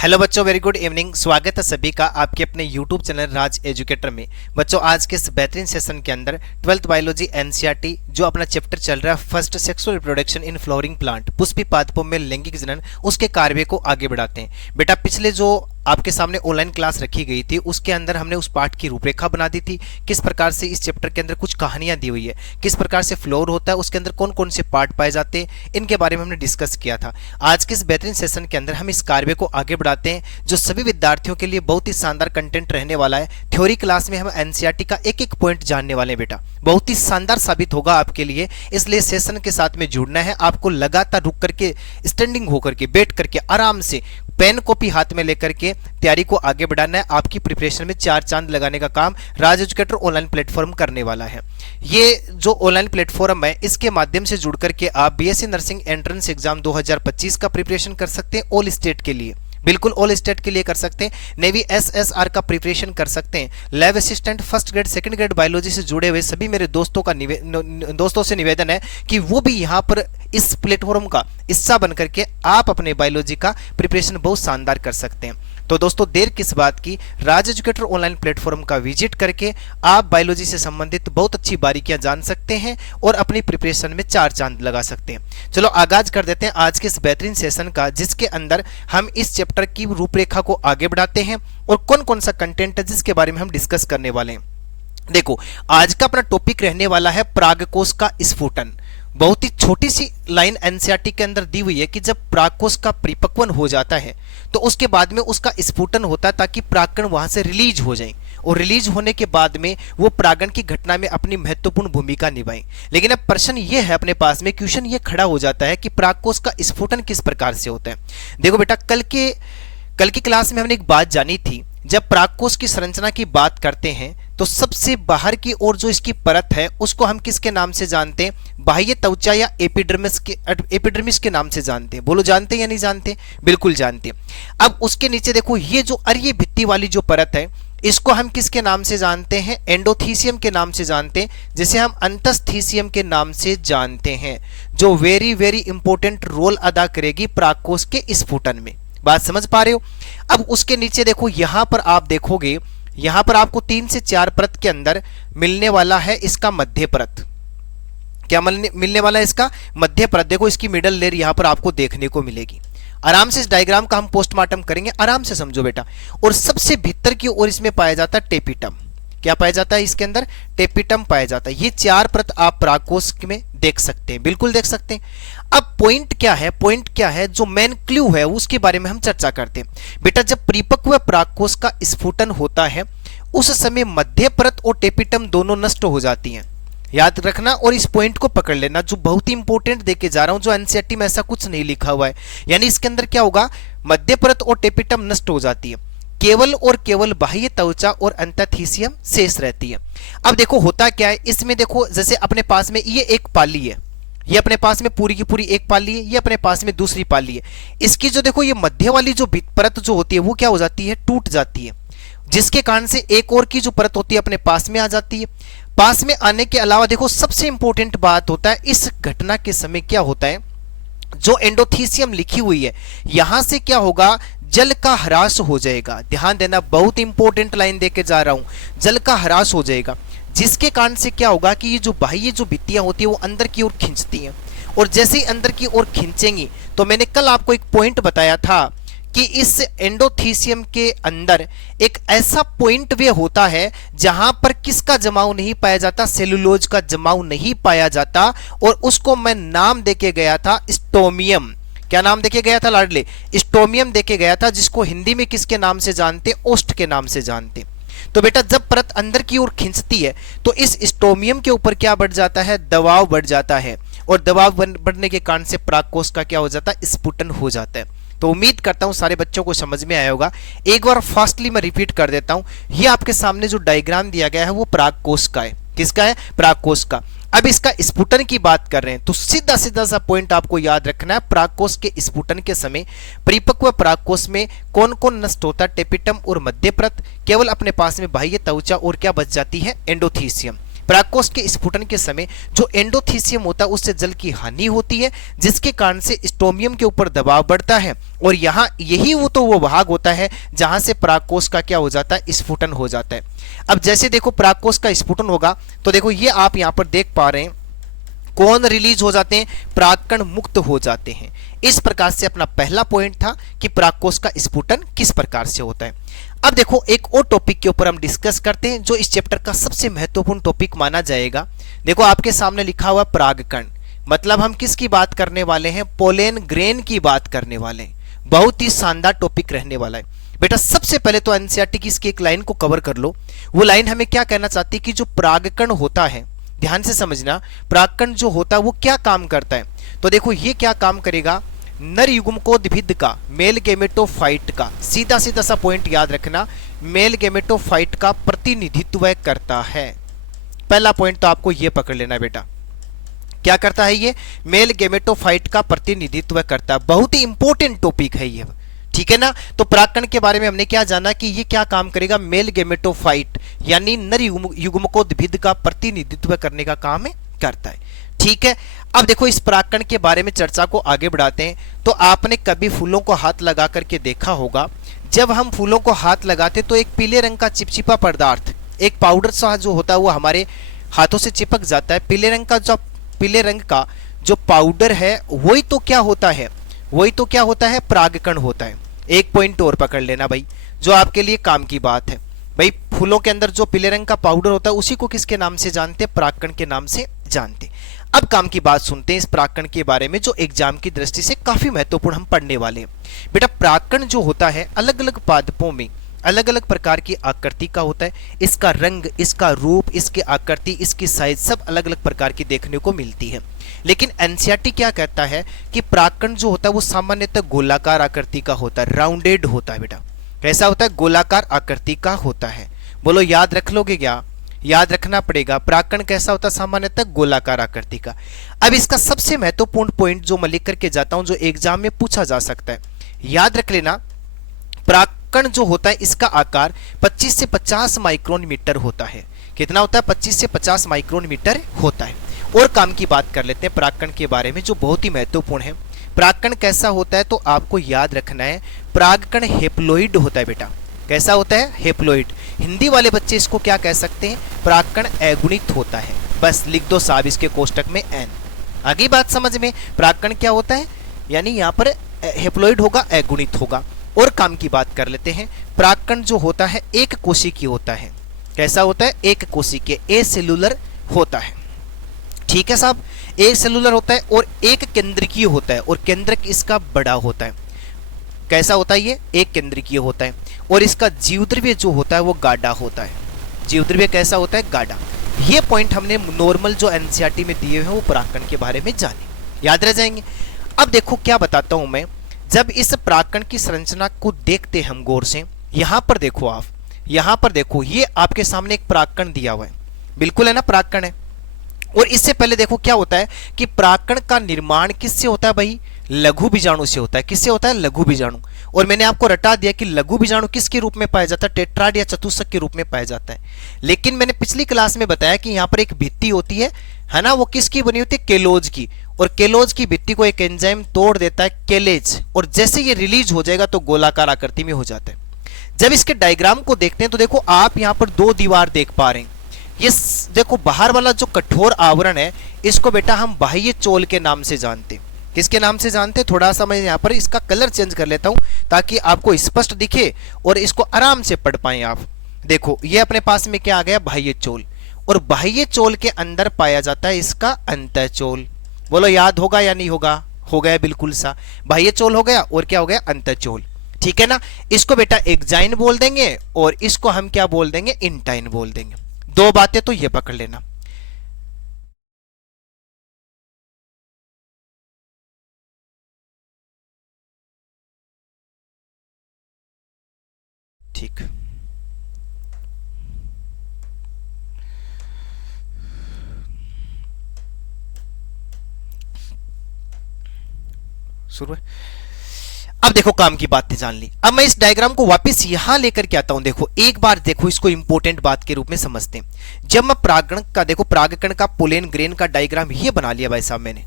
Hello बच्चों, very good evening. स्वागत है सभी का आपके अपने यूट्यूब चैनल राज एजुकेटर में। बच्चों, आज के इस बेहतरीन सेशन के अंदर 12th बायोलॉजी एनसीईआरटी जो अपना चैप्टर चल रहा है first sexual reproduction in flowering plant, Pushpi पादपों में लैंगिक जनन, उसके कार्य को आगे बढ़ाते हैं। बेटा, पिछले जो आपके सामने ऑनलाइन क्लास रखी गई थी उसके अंदर हमने उस पार्ट की रूपरेखा बना दी थी, किस प्रकार से इस चैप्टर के अंदर कुछ कहानियां दी हुई है, किस प्रकार से फ्लोर होता है, उसके अंदर कौन कौन से पार्ट पाए जाते हैं, इनके बारे में हमने डिस्कस किया था। आज के इस बेहतरीन सेशन के अंदर हम इस कार्य को आगे बढ़ाते हैं जो सभी विद्यार्थियों के लिए बहुत ही शानदार कंटेंट रहने वाला है। थ्योरी क्लास में हम एनसीईआरटी का एक एक पॉइंट जानने वाले हैं बेटा, बहुत ही शानदार साबित होगा आपके लिए। इसलिए सेशन के साथ में जुड़ना है आपको, लगातार रुक करके, स्टैंडिंग होकर के, बैठ करके आराम से पेन कॉपी हाथ में लेकर के तैयारी को आगे बढ़ाना है। आपकी प्रिपरेशन में चार चांद लगाने का काम राज एजुकेटर ऑनलाइन प्लेटफॉर्म करने वाला है। ये जो ऑनलाइन प्लेटफॉर्म है इसके माध्यम से जुड़ करके आप बीएससी नर्सिंग एंट्रेंस एग्जाम 2025 का प्रिपरेशन कर सकते हैं, ऑल स्टेट के लिए, बिल्कुल ऑल स्टेट के लिए कर सकते हैं। नेवी एसएसआर का प्रिपरेशन कर सकते हैं। Lab assistant first grade second grade biology से जुड़े हुए सभी मेरे दोस्तों से निवेदन है कि वो भी यहाँ पर इस प्लेटफॉर्म का हिस्सा बन करके आप अपने बायोलॉजी का प्रिपरेशन बहुत शानदार कर सकते हैं। तो दोस्तों, देर किस बात की, राज एजुकेटर ऑनलाइन प्लेटफॉर्म का विजिट करके आप बायोलॉजी से संबंधित बहुत अच्छी बारीकियां जान सकते हैं और अपनी प्रिपरेशन में चार चांद लगा सकते हैं। चलो आगाज कर देते हैं आज के इस बेहतरीन सेशन का, जिसके अंदर हम इस चैप्टर की रूपरेखा को आगे बढ़ाते हैं और कौन कौन सा कंटेंट है जिसके बारे में हम डिस्कस करने वाले हैं। देखो, आज का अपना टॉपिक रहने वाला है परागकोश का स्फुटन। बहुत ही छोटी सी लाइन एनसीईआरटी के अंदर दी हुई है कि जब परागकोश का परिपक्वन हो जाता है तो उसके बाद में उसका स्फुटन होता है ताकि परागकण वहां से रिलीज हो जाए और रिलीज होने के बाद में वो परागण की घटना में अपनी महत्वपूर्ण भूमिका निभाएं। लेकिन अब प्रश्न ये है, अपने पास में क्वेश्चन ये खड़ा हो जाता है कि परागकोश का स्फुटन किस प्रकार से होता है। देखो बेटा, कल की क्लास में हमने एक बात जानी थी, जब परागकोश की संरचना की बात करते हैं तो सबसे बाहर की ओर जो इसकी परत है उसको हम किसके नाम से जानते हैं? बाह्य त्वचा या एपिडर्मिस के नाम से जानते हैं। बोलो, जानते हैं या नहीं जानते? बिल्कुल जानते हैं। अब उसके नीचे देखो, ये जो अरिय भित्ति वाली जो परत है इसको हम किसके नाम से जानते हैं? एंडोथीसियम के नाम से जानते हैं, जिसे हम अंतस्थीसियम के नाम से जानते हैं, जो वेरी वेरी इंपॉर्टेंट रोल अदा करेगी परागकोश के स्फुटन में। बात समझ पा रहे हो? अब उसके नीचे देखो, यहां पर आप देखोगे, यहां पर आपको 3 से 4 परत के अंदर मिलने वाला है इसका मध्य परत। क्या मिलने वाला है? इसका मध्य परत। देखो, इसकी मिडल लेयर यहां पर आपको देखने को मिलेगी। आराम से इस डायग्राम का हम पोस्टमार्टम करेंगे, आराम से समझो बेटा। और सबसे भीतर की ओर इसमें पाया जाता है टेपिटम। क्या पाया जाता है इसके अंदर? टेपिटम पाया जाता है। ये 4 परत आप परागकोश में देख सकते हैं, बिल्कुल देख सकते हैं। अब पॉइंट क्या है? पॉइंट क्या है जो मेन क्लू है उसके बारे में हम चर्चा करते हैं। बेटा, जब परिपक्व परागकोश का स्फुटन होता है उस समय मध्य परत और टेपिटम दोनों नष्ट हो जाती हैं। याद रखना और इस पॉइंट को पकड़ लेना, जो बहुत ही इंपॉर्टेंट देके जा रहा हूं, जो एनसीईआरटी में ऐसा कुछ नहीं लिखा हुआ है। यानी इसके अंदर क्या होगा? मध्य परत और टेपिटम नष्ट हो जाती है, केवल और केवल बाह्य त्वचा और अंतस्थीसियम शेष रहती है। अब देखो होता क्या है इसमें, देखो जैसे अपने पास में ये एक पाली है, ये अपने पास में पूरी की पूरी एक पाली है, ये अपने पास में दूसरी पाली है। इसकी जो देखो ये मध्य वाली जो परत जो होती है वो क्या हो जाती है? टूट जाती है, जिसके कारण से एक और की जो परत होती है अपने पास में आ जाती है। पास में आने के अलावा देखो सबसे इंपॉर्टेंट बात होता है, इस घटना के समय क्या होता है, जो एंडोथीसियम लिखी हुई है यहां से क्या होगा? जल का ह्रास हो जाएगा। ध्यान देना, बहुत इंपॉर्टेंट लाइन देके जा रहा हूं, जल का ह्रास हो जाएगा, जिसके कारण से क्या होगा कि ये जो बाह्य जो भित्तियां होती है वो अंदर की ओर खींचती हैं। और जैसे ही अंदर की ओर खींचेंगी तो मैंने कल आपको एक पॉइंट बताया था कि इस एंडोथीसियम के अंदर एक ऐसा पॉइंट वे होता है जहां पर किसका जमाव नहीं पाया जाता? सेलुलोज का जमाव नहीं पाया जाता, और उसको मैं नाम देके गया था स्टोमियम। क्या नाम देके गया था लाडले? स्टोमियम देके गया था, जिसको हिंदी में किसके नाम से जानते? ओस्ट के नाम से जानते। तो बेटा, जब परत अंदर की ओर खींचती है तो इस स्टोमियम के ऊपर क्या बढ़ जाता है? दबाव बढ़ जाता है, और दबाव बढ़ने के कारण से परागकोश का क्या हो जाता है? स्फुटन हो जाता है। तो उम्मीद करता हूं सारे बच्चों को समझ में आया होगा। एक बार फास्टली मैं रिपीट कर देता हूं, ये आपके सामने जो डायग्राम दिया गया है वो परागकोश का है। किसका है? परागकोश का। अब इसका स्फुटन की बात कर रहे हैं तो सीधा सीधा सा पॉइंट आपको याद रखना है, परागकोश के स्फुटन के समय परिपक्व परागकोश में कौन कौन नष्ट होता है? टेपिटम और मध्य परत, केवल अपने पास में बाह्य त्वचा और क्या बच जाती है? एंडोथीसियम। परागकोश के स्फुटन के समय जो एंडोथीसियम होता है उससे जल की हानि होती है, जिसके कारण से स्टोमियम के ऊपर दबाव बढ़ता है, और यहाँ यही वो भाग होता है जहां से परागकोश का क्या हो जाता है, स्फुटन हो जाता है। अब जैसे देखो परागकोश का स्फुटन होगा तो देखो ये आप यहां पर देख पा रहे हैं, कौन रिलीज हो जाते हैं, परागकण मुक्त हो जाते हैं। इस प्रकार से अपना पहला पॉइंट था कि परागकोश का स्फुटन किस प्रकार से होता है। अब देखो एक और टॉपिक के ऊपर हम डिस्कस करते हैं जो इस चैप्टर का सबसे महत्वपूर्ण टॉपिक माना जाएगा। देखो आपके सामने लिखा हुआ परागकण, मतलब हम किसकी बात करने वाले हैं, पोलेन ग्रेन की बात करने वाले हैं। बहुत ही शानदार टॉपिक रहने वाला है बेटा। सबसे पहले तो एनसीईआरटी की इसकी एक लाइन को कवर कर लो। वो लाइन हमें क्या कहना चाहती है कि जो परागकण होता है, ध्यान से समझना, परागकण जो होता है वो क्या काम करता है। तो देखो ये क्या काम करेगा, नर युग्मकोद्भिद का, मेल गेमेटोफाइट का, सीधा सीधा सा पॉइंट याद रखना, मेल गेमेटोफाइट का प्रतिनिधित्व करता है। पहला पॉइंट तो आपको ये पकड़ लेना बेटा, क्या करता है ये, मेल गेमेटोफाइट का प्रतिनिधित्व करता है। बहुत ही इंपॉर्टेंट टॉपिक है ये, ठीक है ना। तो परागकण के बारे में हमने क्या जाना कि ये क्या काम करेगा, मेल गेमेटोफाइट यानी नर युग्मकोद्भिद का प्रतिनिधित्व करने का काम करता है, ठीक है। अब देखो इस परागकण के बारे में चर्चा को आगे बढ़ाते हैं। तो आपने कभी फूलों को हाथ लगा करके देखा होगा, जब हम फूलों को हाथ लगाते तो एक पीले रंग का चिपचिपा पदार्थ, एक पाउडर सा जो होता है वो हमारे हाथों से चिपक जाता है। पीले रंग का जो पाउडर है वही तो क्या होता है, वही तो क्या होता है, परागकण होता है। एक पॉइंट और पकड़ लेना भाई, जो आपके लिए काम की बात है भाई। फूलों के अंदर जो पीले रंग का पाउडर होता है उसी को किसके नाम से जानते हैं, परागकण के नाम से जानते। अब काम की बात सुनते हैं इस परागकण के बारे में, जो एग्जाम की दृष्टि से काफी महत्वपूर्ण हम पढ़ने वाले हैं। बेटा परागकण जो होता है अलग अलग पादपों में अलग अलग प्रकार की आकृति का होता है। इसका रंग, इसका रूप, इसकी आकृति, इसकी साइज सब अलग अलग प्रकार की देखने को मिलती है। लेकिन एनसीईआरटी क्या कहता है कि परागकण जो होता है वो सामान्यतः गोलाकार आकृति का होता है, राउंडेड होता है बेटा। कैसा होता है, गोलाकार आकृति का होता है। बोलो याद रख लोगे क्या, याद रखना पड़ेगा। परागकण कैसा होता है, सामान्यतः गोलाकार आकृति का। अब इसका सबसे महत्वपूर्ण पॉइंट जो मैं लिख करके जाता हूं, जो एग्जाम में पूछा जा सकता है, याद रख लेना। परागकण जो होता है इसका आकार 25 से 50 माइक्रोन मीटर होता है। कितना होता है, 25 से 50 माइक्रोन मीटर होता है। और काम की बात कर लेते हैं परागकण के बारे में, जो बहुत ही महत्वपूर्ण है। परागकण कैसा होता है, तो आपको याद रखना है, परागकण हेप्लोइड होता है बेटा। कैसा होता है, हेप्लोइड। हिंदी वाले बच्चे इसको क्या कह सकते हैं, परागकण अगुणित होता है। बस लिख दो साहब इसके कोष्टक में एन। आगे बात समझ में, परागकण क्या होता है, यानी यहाँ पर हेप्लोइड होगा, अगुणित होगा। और काम की बात कर लेते हैं, परागकण जो होता है एक कोशिकीय होता है। कैसा होता है, एक कोशिकीय, ए सेलुलर होता है, ठीक है साहब। एक सेलुलर होता है और एक केंद्रकीय होता है, और केंद्रक इसका बड़ा होता है। कैसा होता है, ये एक केंद्रकीय होता है। और इसका जीवद्रव्य जो होता है वो गाढ़ा होता है। जीवद्रव्य कैसा होता है, गाढ़ा। ये पॉइंट हमने नॉर्मल जो एनसीईआरटी में दिए हैं वो परागकण के बारे में जाने, याद रह जाएंगे। अब देखो क्या बताता हूं मैं, जब इस परागकण की संरचना को देखते हम गौर से, यहां पर देखो आप, यहां पर देखो, ये आपके सामने एक परागकण दिया हुआ है, बिल्कुल है ना, परागकण है। और इससे पहले देखो क्या होता है कि परागकण का निर्माण किससे होता है भाई, लघु बीजाणु से होता है। किससे होता है, लघु बीजाणु। और मैंने आपको रटा दिया कि लघु बीजाणु किसके रूप में पाया जाता है, टेट्राड या चतुष्क के रूप में पाया जाता है। लेकिन मैंने पिछली क्लास में बताया कि यहाँ पर एक भित्ति होती है ना, वो किसकी बनी होती है, केलोज की। और केलोज की भित्ति को एक एंजाइम तोड़ देता है, केलेज, और जैसे ये रिलीज हो जाएगा तो गोलाकार आकृति में हो जाता है। जब इसके डायग्राम को देखते हैं तो देखो आप यहाँ पर दो दीवार देख पा रहे हैं। ये देखो बाहर वाला जो कठोर आवरण है, इसको बेटा हम बाह्य चोल के नाम से जानते हैं। किसके नाम से जानते हैं, थोड़ा सा मैं यहाँ पर इसका कलर चेंज कर लेता हूँ ताकि आपको स्पष्ट दिखे और इसको आराम से पढ़ पाए आप। देखो ये अपने पास में क्या आ गया, बाह्य चोल। और बाह्य चोल के अंदर पाया जाता है इसका अंतःचोल। बोलो याद होगा या नहीं होगा, हो गया बिल्कुल सा। बाह्य चोल हो गया और क्या हो गया, अंतःचोल, ठीक है ना। इसको बेटा एक्जाइन बोल देंगे और इसको हम क्या बोल देंगे, इंटाइन बोल देंगे। दो बातें तो ये पकड़ लेना। ठीक, शुरू है। अब देखो काम की बातें जान ली। अब मैं इस डायग्राम को वापस यहां लेकर के आता हूं। देखो एक बार देखो इसको इंपॉर्टेंट बात के रूप में समझते हैं। जब मैं परागकण का देखो परागकण का पोलेन ग्रेन का डायग्राम ये बना लिया भाई साहब, मैंने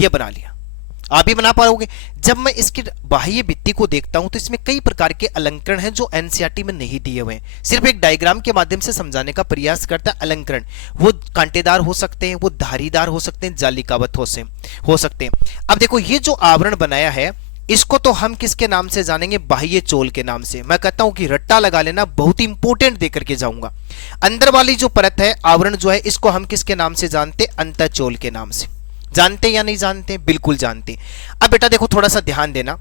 ये बना लिया, आप भी बना पाओगे। जब मैं इसकी बाह्य भित्ति को देखता हूं तो इसमें कई प्रकार के अलंकरण हैं जो एनसीईआरटी में नहीं दिए हुए हैं। सिर्फ एक डायग्राम के माध्यम से समझाने का प्रयास करता है। अलंकरण वो कांटेदार हो सकते हैं, वो धारीदार हो सकते हैं, जालिकावत हो सकते हैं। अब देखो ये जो आवरण बनाया है इसको तो हम किसके नाम से जानेंगे? बाह्य चोल के नाम से। मैं कहता हूं कि रट्टा लगा लेना, बहुत इंपॉर्टेंट देकर के जाऊंगा। अंदर वाली जो परत है, आवरण जो है, इसको हम किसके नाम से जानते? अंतःचोल के नाम से। जानते या नहीं जानते? बिल्कुल जानते। अब बेटा देखो थोड़ा सा ध्यान देना,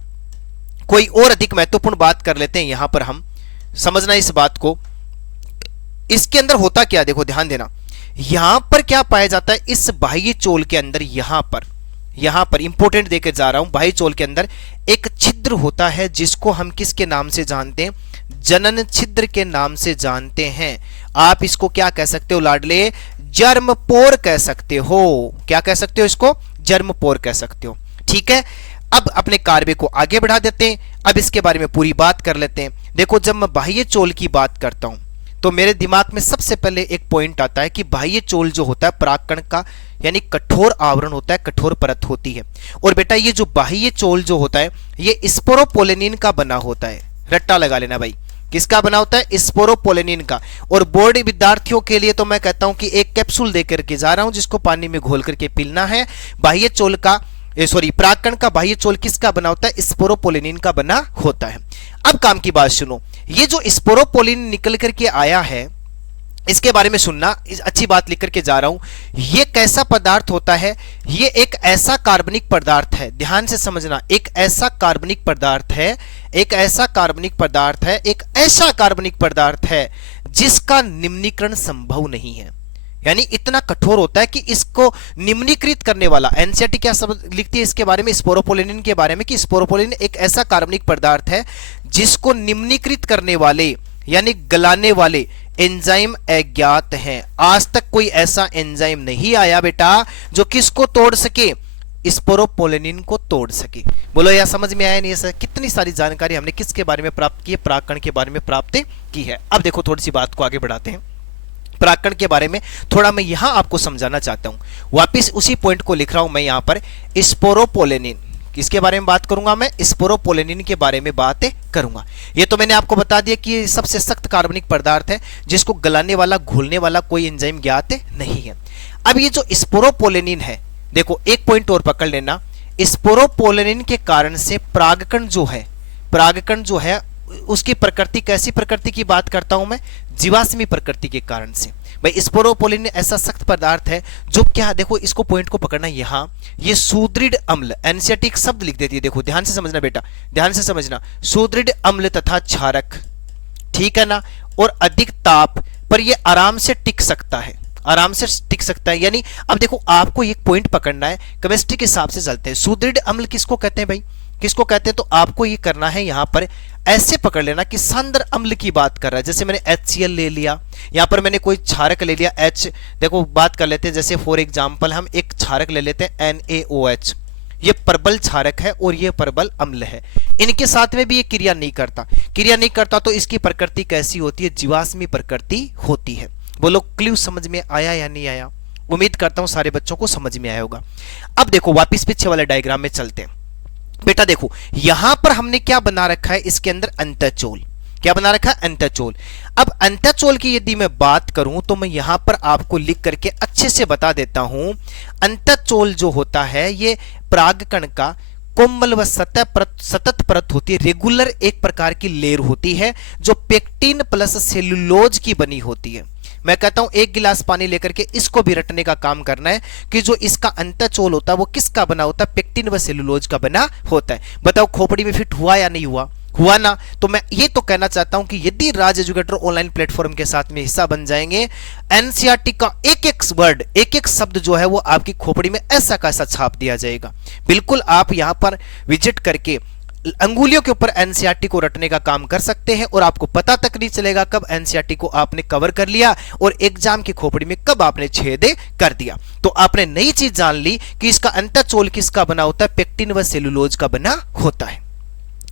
कोई और अधिक महत्वपूर्ण बात कर लेते हैं यहां पर हम, समझना इस बात को। इसके अंदर होता क्या, देखो ध्यान देना, यहां पर क्या पाया जाता है इस बाह्य चोल के अंदर? यहां पर इंपॉर्टेंट देकर जा रहा हूं, बाह्य चोल के अंदर एक छिद्र होता है जिसको हम किसके नाम से जानते हैं? जनन छिद्र के नाम से जानते हैं। आप इसको क्या कह सकते हो लाडले? जर्मपोर कह सकते हो। क्या कह सकते हो इसको? जर्मपोर कह सकते हो। ठीक है, अब अपने कार्य को आगे बढ़ा देते हैं। अब इसके बारे में पूरी बात कर लेते हैं। देखो जब मैं बाह्य चोल की बात करता हूं तो मेरे दिमाग में सबसे पहले एक पॉइंट आता है कि बाह्य चोल जो होता है परागकण का यानी कठोर आवरण होता है, कठोर परत होती है। और बेटा ये जो बाह्य चोल जो होता है ये स्पोरोपोलेनिन का बना होता है। रट्टा लगा लेना भाई, किसका बना होता है? स्पोरोपोलेनिन का। और बोर्ड विद्यार्थियों के लिए तो मैं कहता हूं कि एक कैप्सूल देकर के जा रहा हूं जिसको पानी में घोल करके पीना है। बाह्य चोल का परागकण का बाह्य चोल किसका बना होता है? स्पोरोपोलेनिन का बना होता है। अब काम की बात सुनो, ये जो स्पोरोपोलेनिन निकल करके आया है इसके बारे में सुनना, अच्छी बात लिख करके जा रहा हूं। ये कैसा पदार्थ होता है? ये एक ऐसा कार्बनिक पदार्थ है, ध्यान से समझना, एक ऐसा कार्बनिक पदार्थ है, एक ऐसा कार्बनिक पदार्थ है, एक ऐसा कार्बनिक पदार्थ है जिसका निम्नीकरण संभव नहीं है। यानी इतना कठोर होता है कि इसको निम्नीकृत करने वाला, एनसीईआरटी क्या लिखती है इसके बारे में? स्पोरोपोलेनिन के बारे में कि स्पोरोपोलेनिन एक ऐसा कार्बनिक पदार्थ है जिसको निम्नीकृत करने वाले यानी गलाने वाले एंजाइम अज्ञात हैं। आज तक कोई ऐसा एंजाइम नहीं आया बेटा जो किसको तोड़ सके? स्पोरोपोलेनिन को तोड़ सके। बोलो यार समझ में आया नहीं? सर कितनी सारी जानकारी हमने किसके बारे में प्राप्त की है? परागकण के बारे में प्राप्त की है। अब देखो थोड़ी सी बात को आगे बढ़ाते हैं। परागकण के बारे में थोड़ा मैं यहां आपको समझाना चाहता हूं। वापिस उसी पॉइंट को लिख रहा हूं मैं यहां पर, स्पोरोपोलेनिन। किसके बारे में बात करूंगा मैं? स्पोरोपोलेनिन के बारे में बात करूंगा। ये तो मैंने आपको बता दिया कि सबसे सख्त कार्बनिक पदार्थ है जिसको गलाने वाला, घोलने वाला कोई एंजाइम ज्ञात नहीं है। अब ये जो स्पोरोपोलेनिन है, देखो एक पॉइंट और पकड़ लेना, स्पोरोपोलेनिन के कारण से परागकण जो है उसकी प्रकृति, कैसी प्रकृति की बात करता हूं मैं? जीवाश्मी प्रकृति के कारण से। भाई स्पोरोपोलेनिन ऐसा सख्त पदार्थ है जो क्या, देखो इसको पॉइंट को पकड़ना, यहां ये सुदृढ़ अम्ल, एनसीईआरटी एक शब्द लिख देती है, देखो ध्यान से समझना बेटा, ध्यान से समझना, सुदृढ़ अम्ल तथा क्षारक, ठीक है ना, और अधिक ताप पर ये आराम से टिक सकता है, आराम से टिक सकता है। यानी अब देखो आपको एक पॉइंट पकड़ना है, केमिस्ट्री के हिसाब से चलते हैं। सुदृढ़ अम्ल किसको कहते हैं भाई? किसको कहते हैं? तो आपको ये करना है, यहां पर ऐसे पकड़ लेना कि सांद्र अम्ल की बात कर रहा है। जैसे मैंने HCl ले लिया, यहां पर मैंने कोई क्षारक ले लिया H, देखो बात कर लेते हैं, जैसे फॉर एग्जांपल हम एक क्षारक ले लेते हैं NaOH, ये प्रबल क्षारक है और ये प्रबल अम्ल है। इनके साथ में भी ये क्रिया नहीं करता तो इसकी प्रकृति कैसी होती है? जीवाश्मी प्रकृति होती है। बोलो क्ल्यू समझ में आया या नहीं आया? उम्मीद करता हूं सारे बच्चों को समझ में आया होगा। अब देखो वापिस पीछे वाले डायग्राम में चलते हैं। बेटा देखो यहां पर हमने क्या बना रखा है? इसके अंदर अंतःचोल। क्या बना रखा है? अंतःचोल। अब अंतःचोल की यदि मैं बात करूं तो मैं यहां पर आपको लिख करके अच्छे से बता देता हूं। अंतःचोल जो होता है ये परागकण का कोमल व सतत परत होती है, रेगुलर एक प्रकार की लेयर होती है जो पेक्टिन प्लस सेलुलोज की बनी होती है। मैं कहता हूं एक गिलास पानी लेकर के इसको भी रटने का काम करना है कि जो इसका अंतःचोल होता है वो किसका बना होता है? पेक्टिन व सेलुलोज का बना होता है। बताओ खोपड़ी में फिट हुआ या नहीं हुआ? हुआ ना? तो मैं ये तो कहना चाहता हूं कि यदि राज एजुकेटर ऑनलाइन प्लेटफॉर्म के साथ में हिस्सा बन जाएंगे, एनसीईआरटी का एक एक वर्ड, एक एक शब्द जो है वो आपकी खोपड़ी में ऐसा कैसा छाप दिया जाएगा। बिल्कुल आप यहां पर विजिट करके अंगुलियों के ऊपर एनसीईआरटी को रटने का काम कर सकते हैं और आपको पता तक नहीं चलेगा कब एनसीईआरटी को आपने कवर कर लिया और एग्जाम की खोपड़ी में कब आपने छेद कर दिया। तो आपने नई चीज जान ली कि इसका अंतःचोल किसका बना होता है? पेक्टिन व सेलुलोज का बना होता है।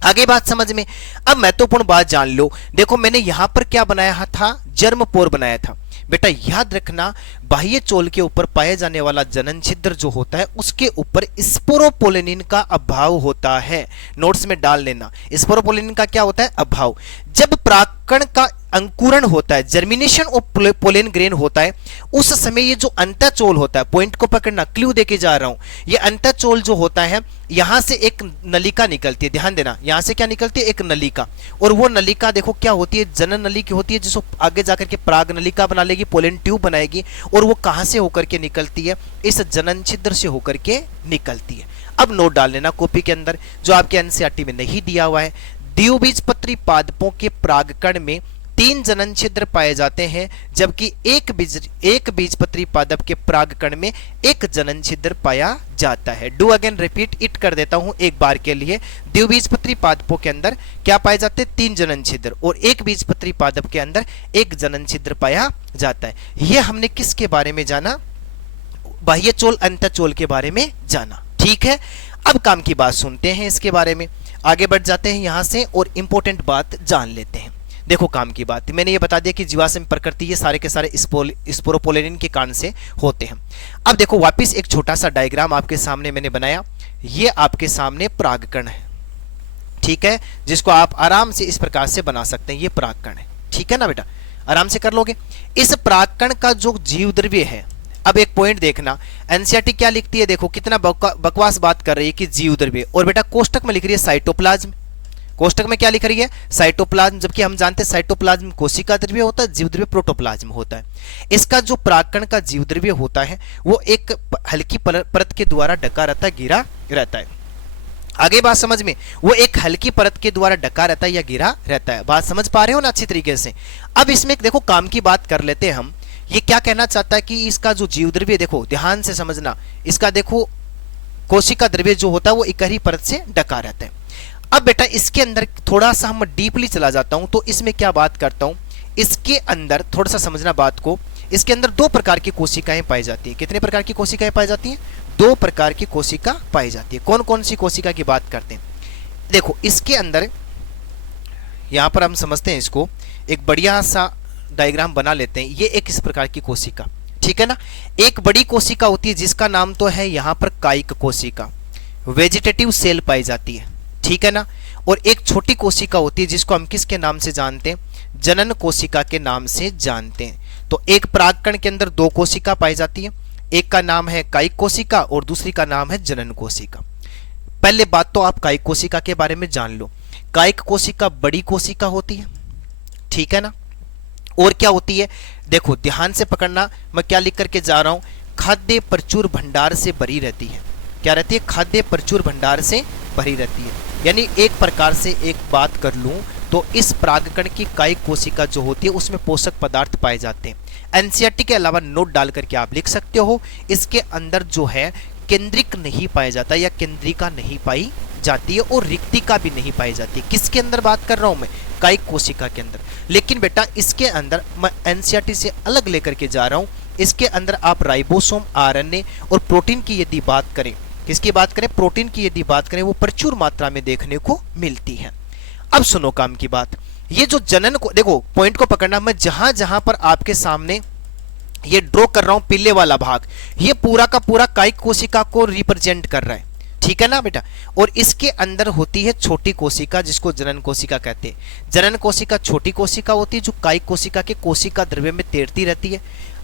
आगे बात समझ में। अब महत्वपूर्ण बात जान लो, देखो मैंने यहां पर क्या बनाया था, जर्मपोर बनाया था। बेटा याद रखना, बाह्य चोल के ऊपर पाए जाने वाला जनन छिद्र जो होता है उसके ऊपर स्पोरोपोलिनिन का अभाव होता है। नोट्स में डाल लेना, स्पोरोपोलिनिन का क्या होता है, अभाव। जब परागकण का अंकुरण होता है, जर्मिनेशन ऑफ पोलन ग्रेन होता है, उस समय ये जो अंतःचोल होता है, पॉइंट को पकड़ना, क्लू देके जा रहा हूं, ये अंतःचोल जो होता है यहां से एक नलिका निकलती है, ध्यान देना, यहां से क्या निकलती है, एक नलिका। और वो नलिका देखो क्या होती है, जनन नली की होती है, जिसको आगे जाकर के पराग नलिका बना लेगी, पोलन ट्यूब बनाएगी। और वो कहां से होकर के निकलती है, इस जनन छिद्र से होकर के निकलती है। अब नोट डाल लेना कॉपी के अंदर, जो आपके एनसीईआरटी में नहीं दिया हुआ है, द्विबीजपत्री पादपों के परागकण में 3 जनन छिद्र पाए जाते हैं, जबकि एक बीजपत्री पादप के परागकण में 1 जनन छिद्र पाया जाता है। डू अगेन रिपीट इट कर देता हूं एक बार के लिए। द्विबीजपत्री पादपों के अंदर क्या पाए जाते हैं, 3 जनन छिद्र, और एक बीजपत्री पादप के अंदर 1 जनन छिद्र पाया जाता है। यह हमने किसके बारे में जाना, बाह्य चोल अंतःचोल के बारे में जाना। ठीक है, अब काम की बात सुनते हैं, इसके बारे में आगे बढ़ जाते हैं यहां से और इंपॉर्टेंट बात जान लेते हैं। देखो काम की बात, मैंने ये बता दिया कि जीवाश्म प्रकृति ये सारे के सारे स्पोरोपोलिनिन के कारण से होते हैं। अब देखो वापस एक छोटा सा डायग्राम आपके सामने मैंने बनाया, ये आपके सामने परागकण है, ठीक है, जिसको आप आराम से इस प्रकार से बना सकते हैं, ये परागकण है, ठीक है ना बेटा, आराम से कर लोगे। इस परागकण का जो जीव द्रव्य है, अब एक पॉइंट देखना, एनसीईआरटी क्या लिखती है, देखो कितना बकवास बात कर रही है कि जीव द्रव्य, और बेटा कोष्टक में लिख रही है साइटोप्लाज्म। कोष्टक में क्या लिख रही है, साइटोप्लाज्म, जबकि हम जानते हैं साइटोप्लाज्म कोशिका द्रव्य होता है, जीव द्रव्य प्रोटोप्लाज्म होता है। इसका जो परागकण का जीव द्रव्य होता है वो एक हल्की परत के द्वारा ढका रहता है, घिरा रहता है। आगे बात समझ में, वो एक हल्की परत के द्वारा ढका रहता है या घिरा रहता है। बात समझ पा रहे हो ना अच्छी तरीके से। अब इसमें देखो काम की बात कर लेते हैं हम, ये क्या कहना चाहता है कि इसका जो जीव द्रव्य, देखो ध्यान से समझना, इसका देखो कोशिका द्रव्य जो होता है वो इकहरी परत से ढका रहता है। अब बेटा इसके अंदर थोड़ा सा हम डीपली चला जाता हूं, तो इसमें क्या बात करता हूं, इसके अंदर थोड़ा सा समझना बात को, इसके अंदर 2 प्रकार की कोशिकाएं पाई जाती है। कितने प्रकार की कोशिकाएं पाई जाती हैं, 2 प्रकार की कोशिका पाई जाती है। कौन कौन सी कोशिका की बात करते हैं, देखो इसके अंदर यहां पर हम समझते हैं, इसको एक बढ़िया सा डायग्राम बना लेते हैं। ये एक इस प्रकार की कोशिका, ठीक है ना, एक बड़ी कोशिका होती है जिसका नाम तो है यहां पर कायिक कोशिका, वेजिटेटिव सेल पाई जाती है, ठीक है ना, और एक छोटी कोशिका होती है जिसको हम किसके नाम से जानते हैं, जनन कोशिका के नाम से जानते हैं। तो एक परागकण के अंदर 2 कोशिका पाई जाती है, एक का नाम है कायिक कोशिका और दूसरी का नाम है जनन कोशिका। पहले बात तो आप कायिक कोशिका के बारे में जान लो। कायिक कोशिका बड़ी कोशिका होती है, ठीक है ना, और क्या होती है, देखो ध्यान से पकड़ना, मैं क्या लिख करके जा रहा हूं, खाद्य प्रचुर भंडार से भरी रहती है। क्या रहती है, खाद्य प्रचुर भंडार से भरी रहती है। यानी एक प्रकार से एक बात कर लूं तो इस परागकण की कायिक कोशिका जो होती है उसमें पोषक पदार्थ पाए जाते हैं। एनसीईआरटी के अलावा नोट डाल करके आप लिख सकते हो, इसके अंदर जो है केंद्रिक नहीं पाया जाता या केंद्रिका नहीं पाई जाती है और रिक्तिका भी नहीं पाई जाती। किसके अंदर बात कर रहा हूं मैं, कायिक कोशिका के अंदर। लेकिन बेटा इसके अंदर मैं एनसीईआरटी से अलग लेकर के जा रहा हूं, इसके अंदर आप राइबोसोम, आरएनए और प्रोटीन की यदि बात करें, किसकी बात करें, प्रोटीन की यदि बात करें, वो प्रचुर मात्रा में देखने को मिलती है। अब सुनो काम की बात, ये जो जनन को, देखो पॉइंट को पकड़ना, मैं जहां जहां पर आपके सामने ये ड्रॉ कर रहा हूं पीले वाला भाग, ये पूरा का पूरा कायिक कोशिका को रिप्रेजेंट कर रहा है, ठीक है ना बेटा। और इसके अंदर होती है छोटी कोशिका जिसको जनन कोशिका कहते हैं। जनन कोशिका छोटी कोशिका होती है जो कायिक कोशिका के कोशिका द्रव्य में तैरती रहती है।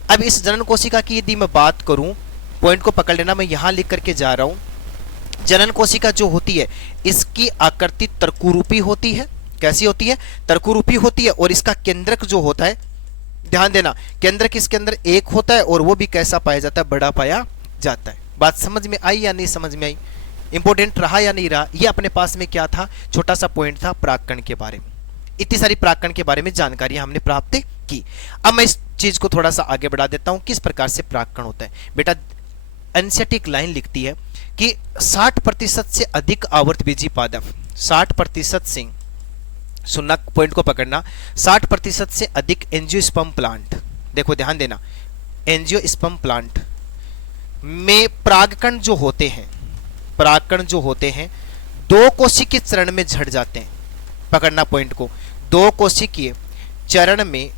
अब इस जनन कोशिका की यदि मैं बात करूं, पॉइंट को पकड़ लेना, मैं यहां लिख करके जा रहा हूं। जनन कोशिका जो होती है इसकी आकृति तर्कुरूपी होती है। कैसी होती है, तर्कुरूपी होती है। और इसका केंद्रक जो होता है, ध्यान देना, केंद्रक इसके अंदर एक होता है और वो भी कैसा पाया जाता है, बड़ा पाया जाता है। बात समझ में आई या नहीं समझ में आई, इंपॉर्टेंट रहा या नहीं रहा। ये अपने पास में क्या था, छोटा सा पॉइंट था परागकण के बारे में। इतनी सारी परागकण के बारे में जानकारी हमने प्राप्त की। अब मैं इस चीज को थोड़ा सा आगे बढ़ा देता हूं, किस प्रकार से परागकण होता है। बेटा एनसीईआरटी एक लाइन लिखती है कि 60% से अधिक आवर्तबीजी पादप, 60% से, सुनना पॉइंट को पकड़ना, 60% से अधिक एंजियोस्पर्म प्लांट, देखो ध्यान देना, एंजियोस्पर्म प्लांट में परागकण जो होते हैं, परागकण जो होते हैं दो कोशिकीय चरण में झड़ जाते हैं। पकड़ना पॉइंट को, दो कोशिकीय चरण में